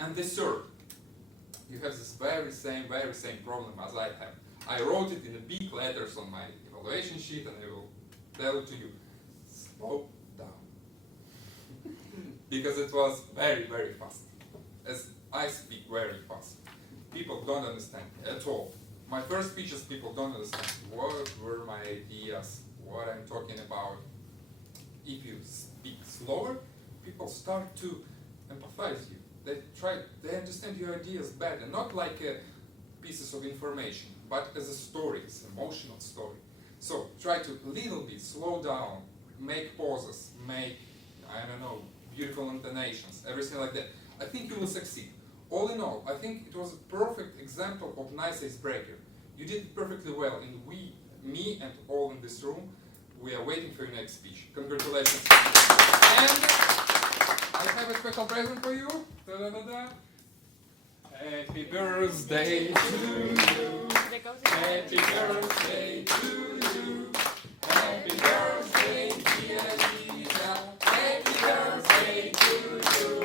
And the third, you have this very same problem as I have. I wrote it in the big letters on my evaluation sheet, and I will tell it to you. Slow down. Because it was very, very fast. As I speak very fast. People don't understand at all. My first speeches, people don't understand what were my ideas, what I'm talking about. If you speak slower, people start to empathize you. They understand your ideas better, not like pieces of information, but as a story, it's an emotional story. So try to little bit slow down, make pauses, make, I don't know, beautiful intonations, everything like that. I think you will succeed. All in all, I think it was a perfect example of nice icebreaker. You did it perfectly well, and me and all in this room, we are waiting for your next speech. Congratulations. And I have a special present for you. Da-da-da-da. Happy birthday to you. Happy birthday to you. Happy birthday, dear Lisa. Happy birthday to you.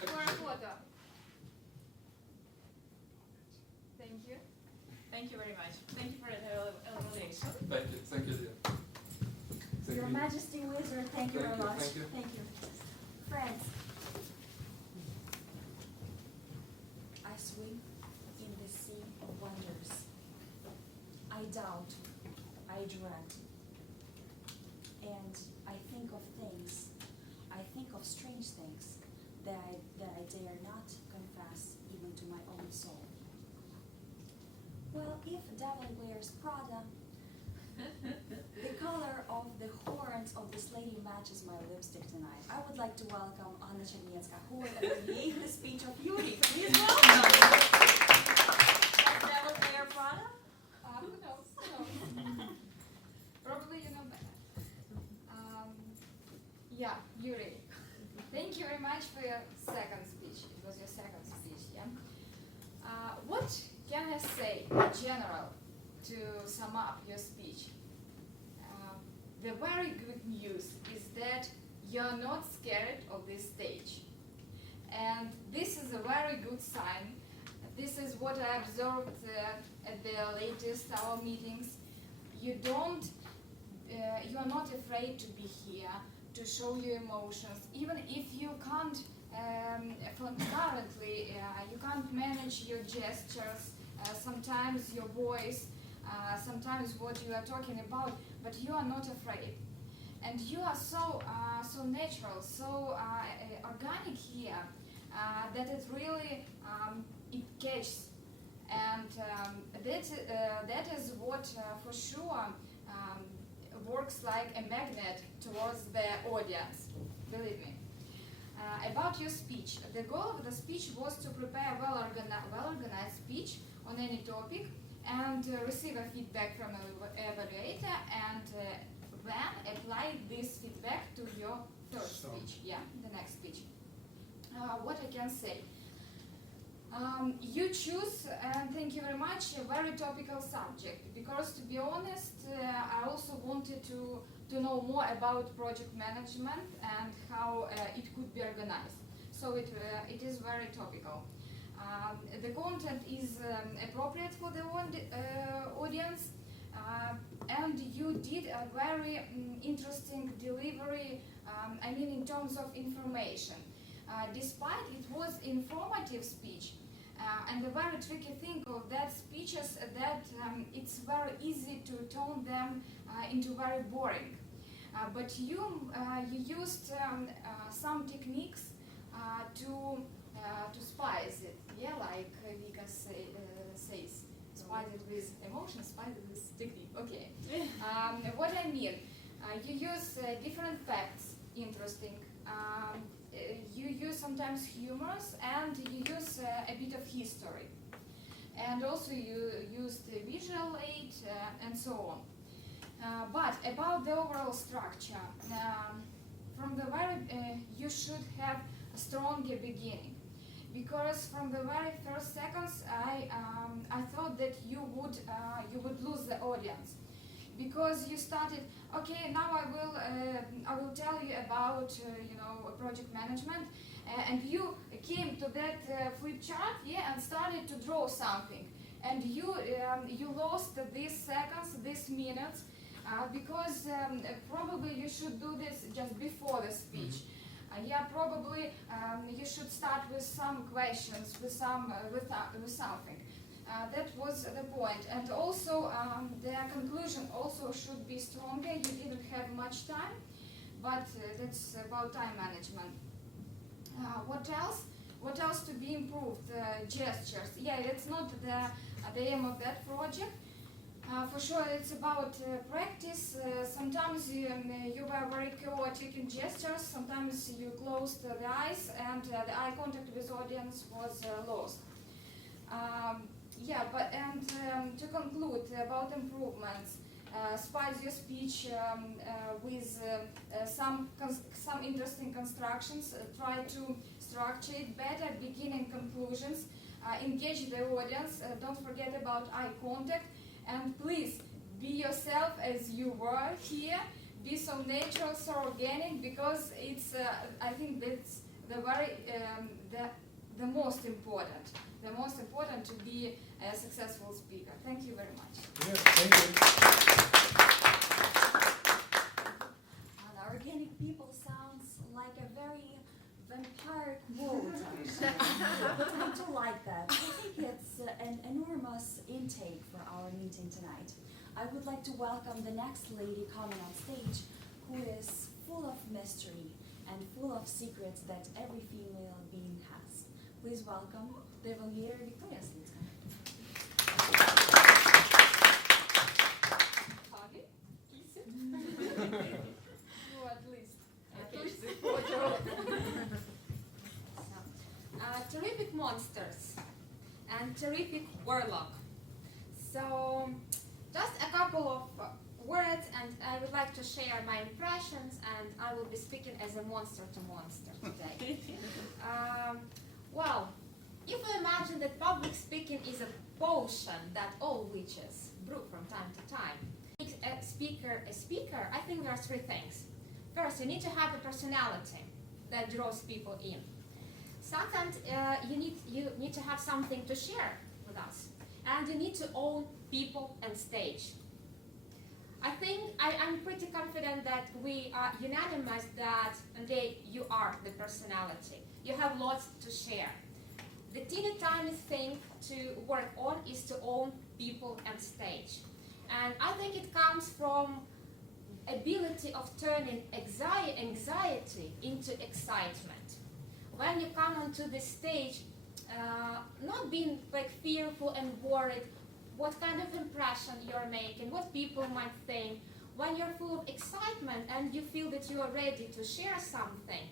For a photo. Thank you. Thank you very much. Thank you for the evaluation. Thank you, dear. Thank Your you. Majesty Wizard, thank you very much. Thank you. Thank you. Friends, I swim in the sea of wonders. I doubt, I dread, and I think of things, I think of strange things that I dare not confess even to my own soul. Well, if devil wears Prada, the color of the horns of this lady matches my lipstick tonight. I would like to welcome Anna Chernetska, who will abbreviate the speech of Yuri. Please welcome. Does devil wear Prada? Who knows? Probably you know better. Yeah, Yuri. Thank you very much for your second speech. It was your second speech, yeah? What can I say in general to sum up your speech? The very good news is that you're not scared of this stage. And this is a very good sign. This is what I observed at the latest our meetings. You are not afraid to be here, to show your emotions, even if you can't currently, you can't manage your gestures, sometimes your voice, sometimes what you are talking about, but you are not afraid. And you are so natural, so organic here, that it really, it catches. And that is what for sure works like a magnet towards the audience, believe me. About your speech, the goal of the speech was to prepare a well-organized speech on any topic and receive a feedback from an evaluator and then apply this feedback to your third speech, the next speech. What I can say? You choose, and thank you very much, a very topical subject, because to be honest, I also wanted to know more about project management and how it could be organized. So it is very topical. The content is appropriate for the audience, and you did a very interesting delivery, I mean in terms of information. Despite it was informative speech, and the very tricky thing of that speech is that it's very easy to turn them into very boring. But you used some techniques to spice it, like Vika says, spice it with emotion, spice it with technique. Okay. What I mean, you use different facts, interesting. You use sometimes humorous, and you use a bit of history, and also you use the visual aid and so on. But about the overall structure, you should have a stronger beginning, because from the very first seconds I thought that you would lose the audience, because you started, okay, now I will tell you about project management, and you came to that flip chart, yeah, and started to draw something, and you lost these seconds, these minutes, because probably you should do this just before the speech. Yeah, probably you should start with some questions, with something. That was the point. And also, the conclusion also should be stronger. You didn't have much time, but that's about time management. What else? What else to be improved? Gestures. Yeah, that's not the aim of that project. For sure, it's about practice. Sometimes you were very chaotic in gestures. Sometimes you closed the eyes, and the eye contact with audience was lost. To conclude about improvements, spice your speech with some interesting constructions. Try to structure it better, beginning, conclusions. Engage the audience. Don't forget about eye contact. And please, be yourself as you were here. Be so natural, so organic, because it's. I think that's the most important. The most important to be a successful speaker. Thank you very much. Yes, thank you. Organic people sounds like a very vampire quote. I do like that. I think it's an enormous intake for our meeting tonight. I would like to welcome the next lady coming on stage, who is full of mystery and full of secrets that every female being has. Please welcome the Evangelier Victoria Slitska. Terrific monsters and terrific warlock. So, just a couple of words, and I would like to share my impressions, and I will be speaking as a monster to monster today. Well, if we imagine that public speaking is a potion that all witches brew from time to time, a speaker, I think there are three things. First, you need to have a personality that draws people in. Second, you need to have something to share with us, and you need to own people and stage. I think I'm pretty confident that we are unanimous that you are the personality. You have lots to share. The teeny tiny thing to work on is to own people and stage. And I think it comes from ability of turning anxiety into excitement. When you come onto the stage, not being like fearful and worried what kind of impression you're making, what people might think. When you're full of excitement and you feel that you are ready to share something,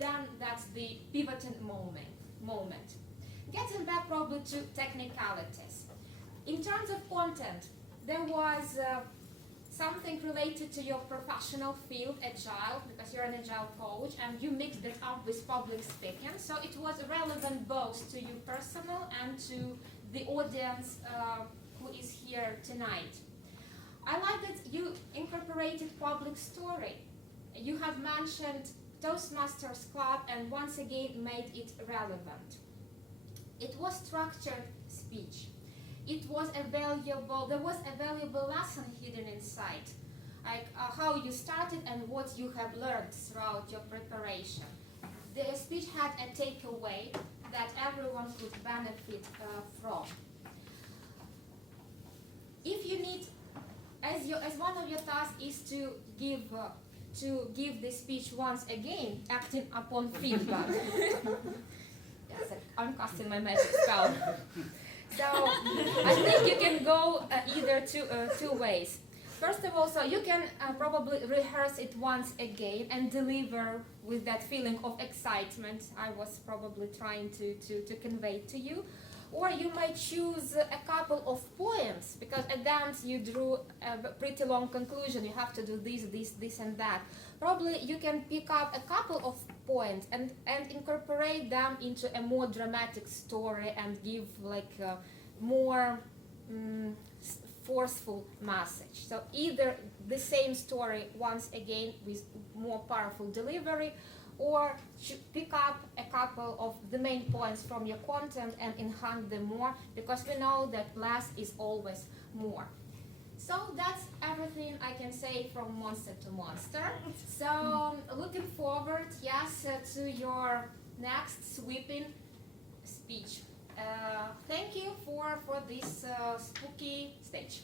then that's the pivoting moment. Getting back probably to technicalities. In terms of content, there was something related to your professional field, agile, because you're an agile coach, and you mixed it up with public speaking, so it was relevant both to you personal and to the audience who is here tonight. I like that you incorporated public story. You have mentioned Toastmasters Club and once again made it relevant. It was structured speech. It was there was a valuable lesson hidden inside, like how you started and what you have learned throughout your preparation. The speech had a takeaway that everyone could benefit from. If you need, as one of your tasks is to give the speech once again, acting upon feedback. Yes, I'm casting my magic spell. So I think you can go either two ways. First of all, so you can probably rehearse it once again and deliver with that feeling of excitement I was probably trying to convey to you. Or you might choose a couple of points, because at the end you drew a pretty long conclusion. You have to do this, and that. Probably you can pick up a couple of points and incorporate them into a more dramatic story and give like a more forceful message. So either the same story once again with more powerful delivery, or pick up a couple of the main points from your content and enhance them more, because we know that less is always more. So that's everything I can say from monster to monster. So looking forward, yes, to your next sweeping speech. Thank you for this spooky stage.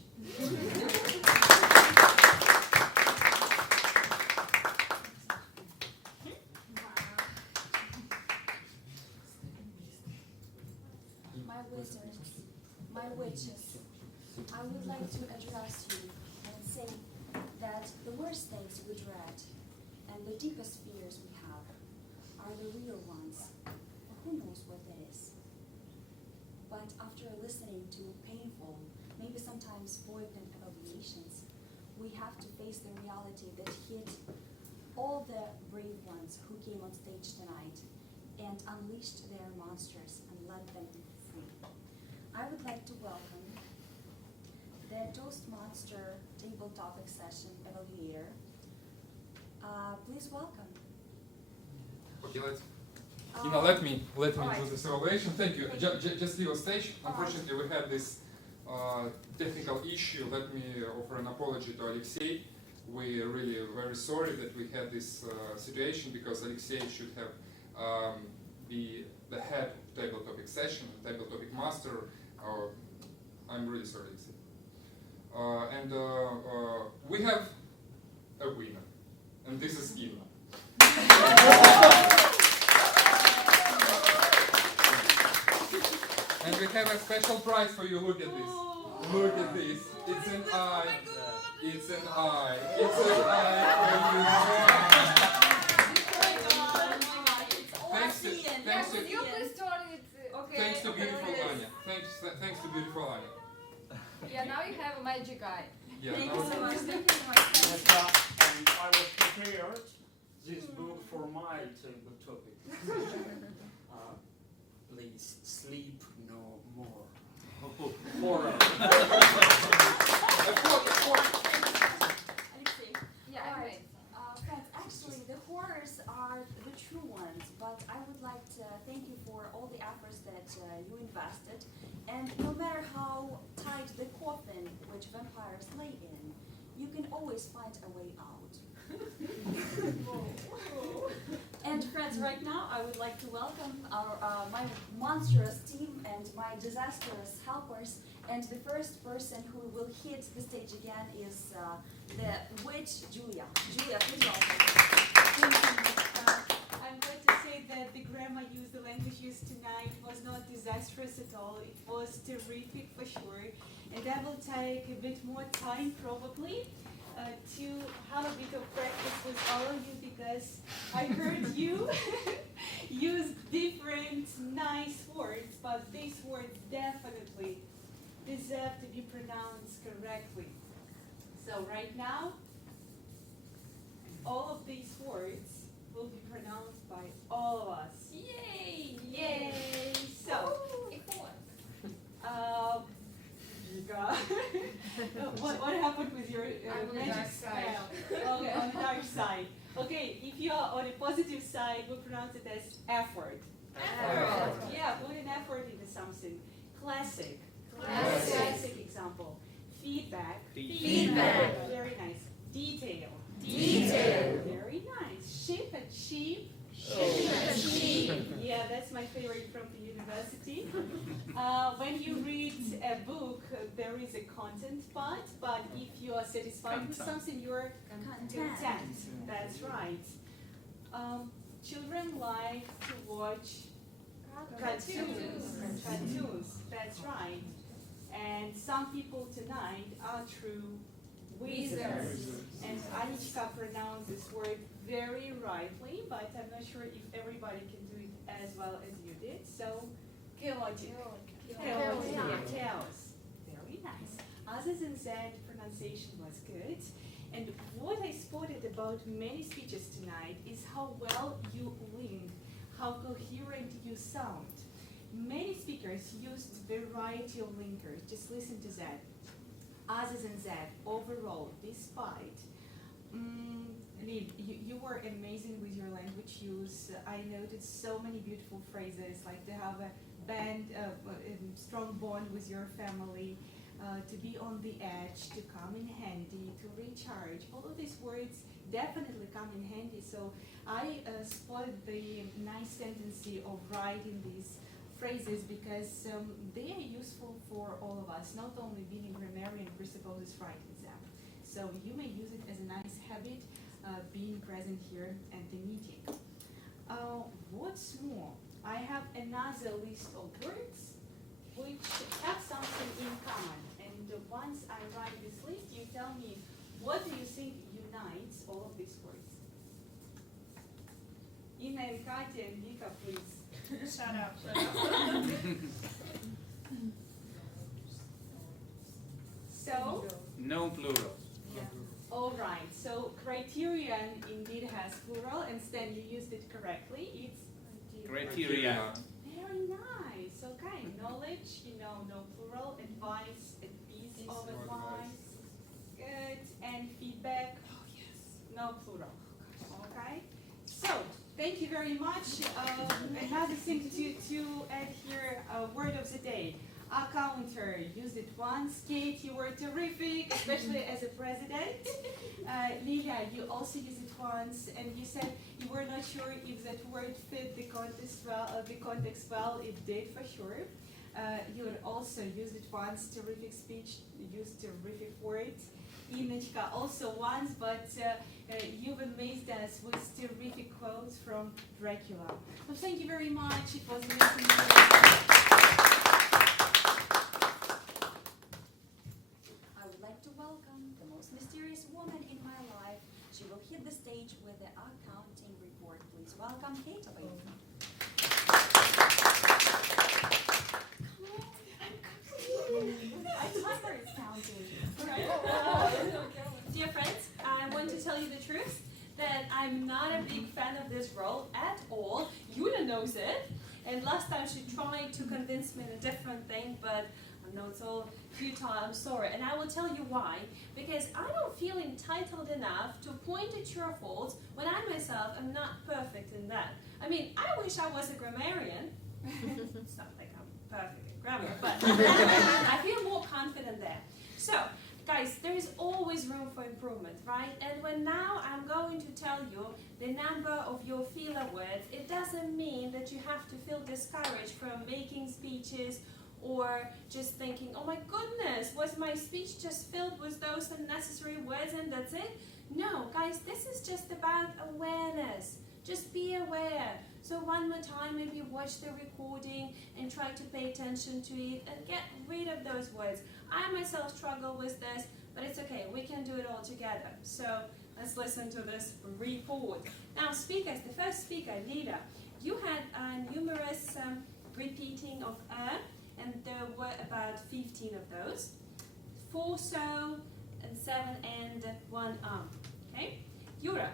My wizards, my witches, I would like to address you and say that the worst things we dread and the deepest fears we have are the real ones. Who knows what that is? But after listening to painful, maybe sometimes poignant evaluations, we have to face the reality that hit all the brave ones who came on stage tonight and unleashed their monsters and let them free. I would like to welcome the Toastmaster table topic session evaluator. Please welcome. Okay, let me right. do this evaluation. Thank you. Just leave a stage. Unfortunately, we had this technical issue. Let me offer an apology to Alexei. We are really very sorry that we had this situation, because Alexei should have be the head of table topic session, table topic master. I'm really sorry, Alexei. And we have a winner, and this is Ina. And we have a special prize for you. Look at this. Look at this. It's an eye. It's an eye. It's an eye for you. Thanks to beautiful Anya. Thanks to beautiful Anya. Yeah, now you have a magic eye. Yeah, Thank now you so much. Thank you Yes, and I was prepared this book for my table topic. Please sleep no more. Horror. Alexei. Yeah, All I right. Friends, actually, the horrors are the true ones, but I would like to thank you for all the efforts that you invested. And no matter how tight the coffin which vampires lay in, you can always find a way out. And friends, right now I would like to welcome my monstrous team and my disastrous helpers. And the first person who will hit the stage again is the witch Julia. Julia, please welcome. I'm going to say that the grammar used, the language used tonight was not disastrous at all. It was terrific for sure. And that will take a bit more time probably to have a bit of practice with all of you, because I heard you use different nice words, but these words definitely deserve to be pronounced correctly. So right now, all of these words will be pronounced by all of us. Yay! Yay! So, what happened with your magic spell? Okay, on the dark side. Okay, if you are on the positive side, we'll pronounce it as effort. Effort. Yeah, put an effort into something. Classic. Classic. Classic example. Feedback. Feedback. Very nice. Detail. Detail. Very nice. Ship and sheep. Sheep. Yeah, that's my favorite from the university. When you read a book, there is a content part, but if you are satisfied with something, you're content. That's right. Children like to watch cartoons. That's right. And some people tonight are true wizards. And Anichka pronounced this word very rightly, but I'm not sure if everybody can do it as well as you did. So, chaotic. Chaos. Chaos. Very nice. Other than that, pronunciation was good. And what I spotted about many speeches tonight is how well you link, how coherent you sound. Many speakers used variety of linkers. Just listen to that. Other than that, overall, despite, Lil, you were amazing with your language use. I noticed so many beautiful phrases, like to have a strong bond with your family, to be on the edge, to come in handy, to recharge. All of these words definitely come in handy. So I spotted the nice tendency of writing these phrases because they are useful for all of us, not only being a grammarian presupposes writing them. So you may use it as a nice habit, being present here at the meeting. What's more, I have another list of words which have something in common. And once I write this list, you tell me what do you think unites all of these words? Ina and Katya and Vika, please. Shut up. So? No plural. Yeah. All right. So criterion indeed has plural, and Stan, you used it correctly. It's Criteria. very nice. Okay. Knowledge, no plural. Advice, a piece of advice. Good. And feedback. Oh yes. No plural. Okay. So thank you very much. Another thing to add here, word of the day. Counter, used it once. Kate, you were terrific, especially as a president. Lilia, you also used it once, and you said you were not sure if that word fit the context well. It did for sure. You had also used it once. Terrific speech. Used terrific words. Inechka also once, but you've amazed us with terrific quotes from Dracula. So thank you very much. It was amazing. I would like to welcome the most mysterious woman in my life. She will hit the stage with the accounting report. Please welcome Kate. Dear friends, I want to tell you the truth that I'm not a big fan of this role at all. Yuda knows it, and last time she tried to convince me in a different thing, but I know it's all futile, I'm sorry. And I will tell you why. Because I don't feel entitled enough to point at your faults when I myself am not perfect in that. I mean, I wish I was a grammarian. It's not like I'm perfect in grammar, but I feel more confident there. So, guys, there is always room for improvement, right? And when now I'm going to tell you the number of your filler words, it doesn't mean that you have to feel discouraged from making speeches or just thinking, oh my goodness, was my speech just filled with those unnecessary words and that's it? No, guys, this is just about awareness. Just be aware. So one more time, maybe watch the recording and try to pay attention to it and get rid of those words. I myself struggle with this, but it's okay. We can do it all together. So let's listen to this report. Now, speakers, the first speaker, Lida, you had numerous repeating of and there were about 15 of those. 4 so, and 7 and 1 okay? Yura,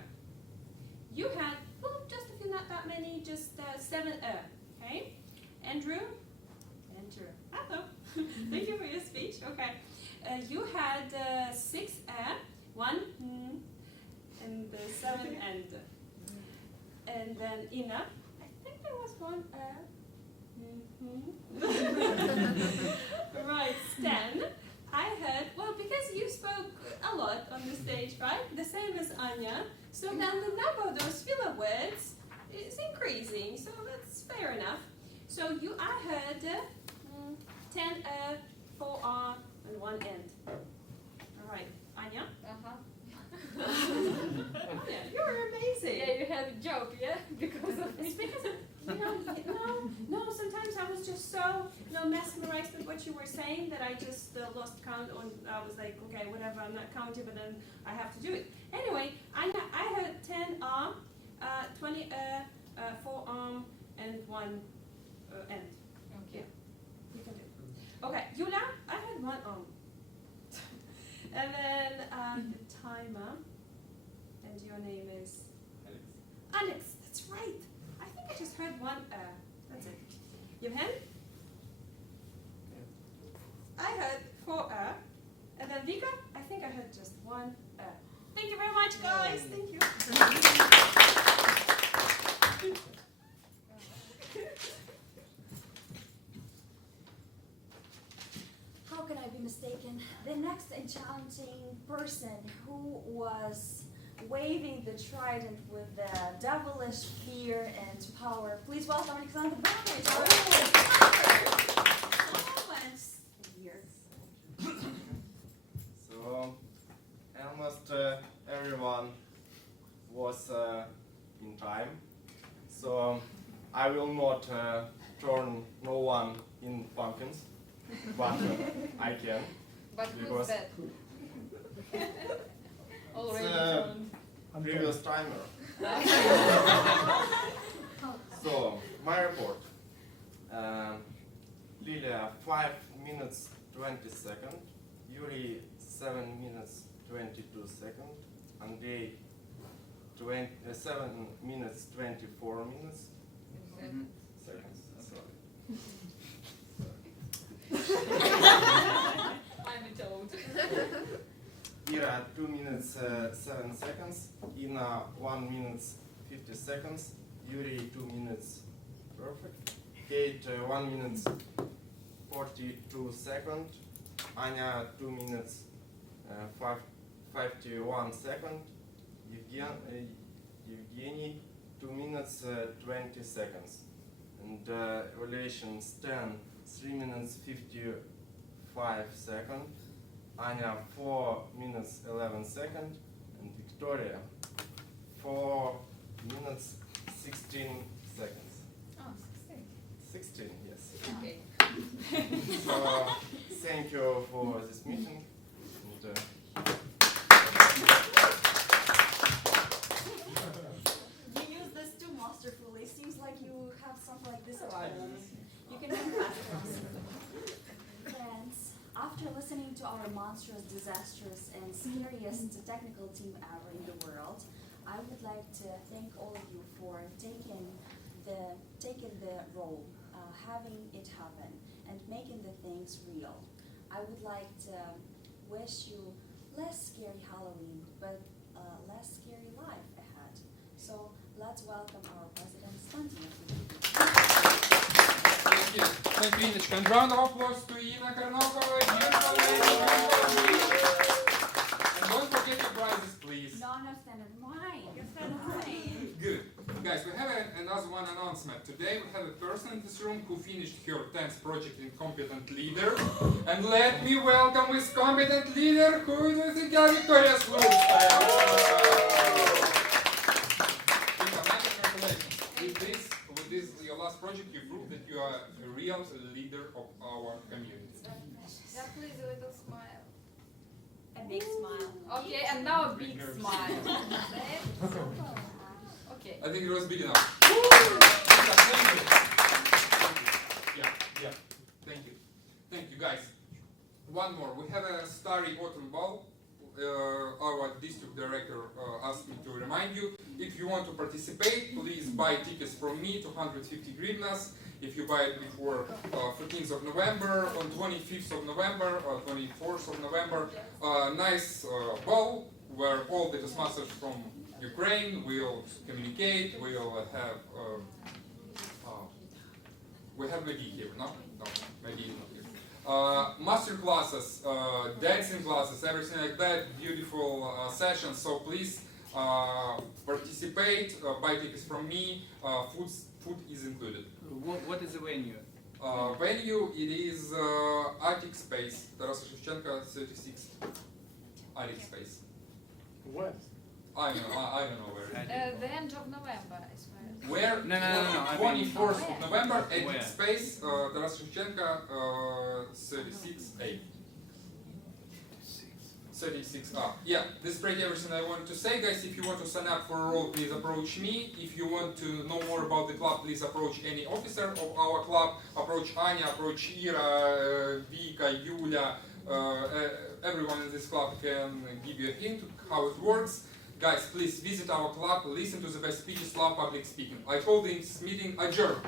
you had, well, just a few, not that many, just 7 okay? Andrew, hello. Thank you for your speech, okay. You had 6 1 and 7 and then Ina, I think there was 1 Right, Stan, I heard, well, because you spoke a lot on the stage, right? The same as Anya. So then the number of those filler words is increasing, so that's fair enough. So I heard 10 4 R and 1 end. All right, Anya? Anya, you're amazing. Yeah, you had a joke, yeah? Because of It's because of, no, sometimes I was just so, mesmerized with what you were saying that I just lost count on, I was like, okay, whatever, I'm not counting, but then I have to do it. Anyway, I heard 10 arm, 20 4 arm, and 1 end. Okay. You can do it. Okay, Yulia, I had one on. And then the timer. And your name is? Alex. Alex, that's right. I think I just heard one. That's it. Yevhen? I heard 4 and then Vika, I think I heard just 1 Thank you very much, guys. Thank you. How can I be mistaken? The next enchanting person who was waving the trident with the devilish fear and power. Please welcome Alexander Brownish. So, almost everyone was in time. So, I will not turn no one in pumpkins, but I can. But who's because that? Already it's turned. previous timer. So, my report. Lilia 5 minutes 20 seconds, Yuri 7 minutes 22 seconds, Andrei 7 minutes 24 minutes. Seconds. I'm a toad. Ira 2 minutes 7 seconds, Ina 1 minute 50 seconds, Yuri 2 minutes perfect, Kate 1 minute 42 seconds, Anya 2 minutes 51 seconds, Evgeny 2 minutes 20 seconds, and relations 10 3 minutes 55 seconds, Anya 4 minutes 11 seconds, and Victoria 4 minutes 16 seconds. Oh, 16. 16, yes. Okay. So, thank you for this meeting. And, You use this too masterfully. Seems like you have something like this at home. You can make faster. Friends, after listening to our monstrous, disastrous, and scariest technical team ever in the world, I would like to thank all of you for taking the role, having it happen, and making the things real. I would like to wish you less scary Halloween, but less scary life ahead. So let's welcome our president, Stanton. Thank you. Thank you, Inechka. And round of applause to Ina Karnokova, beautiful lady. And don't forget your prizes, please. No, stand in mine. Good. Guys, we have another one announcement. Today we have a person in this room who finished her 10th project in Competent Leader. And let me welcome this Competent Leader who is with Victoria Slutskaya. Congratulations. With this your last project, you proved that you are a real leader of our community. Yeah, please a little smile. A big smile. Okay, and now a big smile. Okay. I think it was big enough. Yeah. Thank you. Thank you, guys. One more. We have a Starry Autumn Ball. Our district director asked me to remind you. If you want to participate, please buy tickets from me, 250 hryvnias. If you buy it before 14th of November, on 25th of November, or 24th of November, nice ball where all the Toastmasters from Ukraine will communicate. We'll have we have Maggie here, no? No, Maggie is not here. Master classes, dancing classes, everything like that. Beautiful sessions. So please participate. Buy tickets from me. Food is included. What is the venue? Venue, it is Attic Space, Tarasa Shevchenko 36. Attic Space. What? I don't know where it is. The end of November, as far as. Where? No. 24th of November, Where? Attic Space, Tarasa Shevchenko 36A. 36 up. Yeah, this is pretty everything I want to say, guys. If you want to sign up for a role, please approach me. If you want to know more about the club, please approach any officer of our club. Approach Anya, approach Ira, Vika, Yulia. Everyone in this club can give you a hint how it works. Guys, please visit our club, listen to the best speeches, love public speaking. I call this meeting adjourned.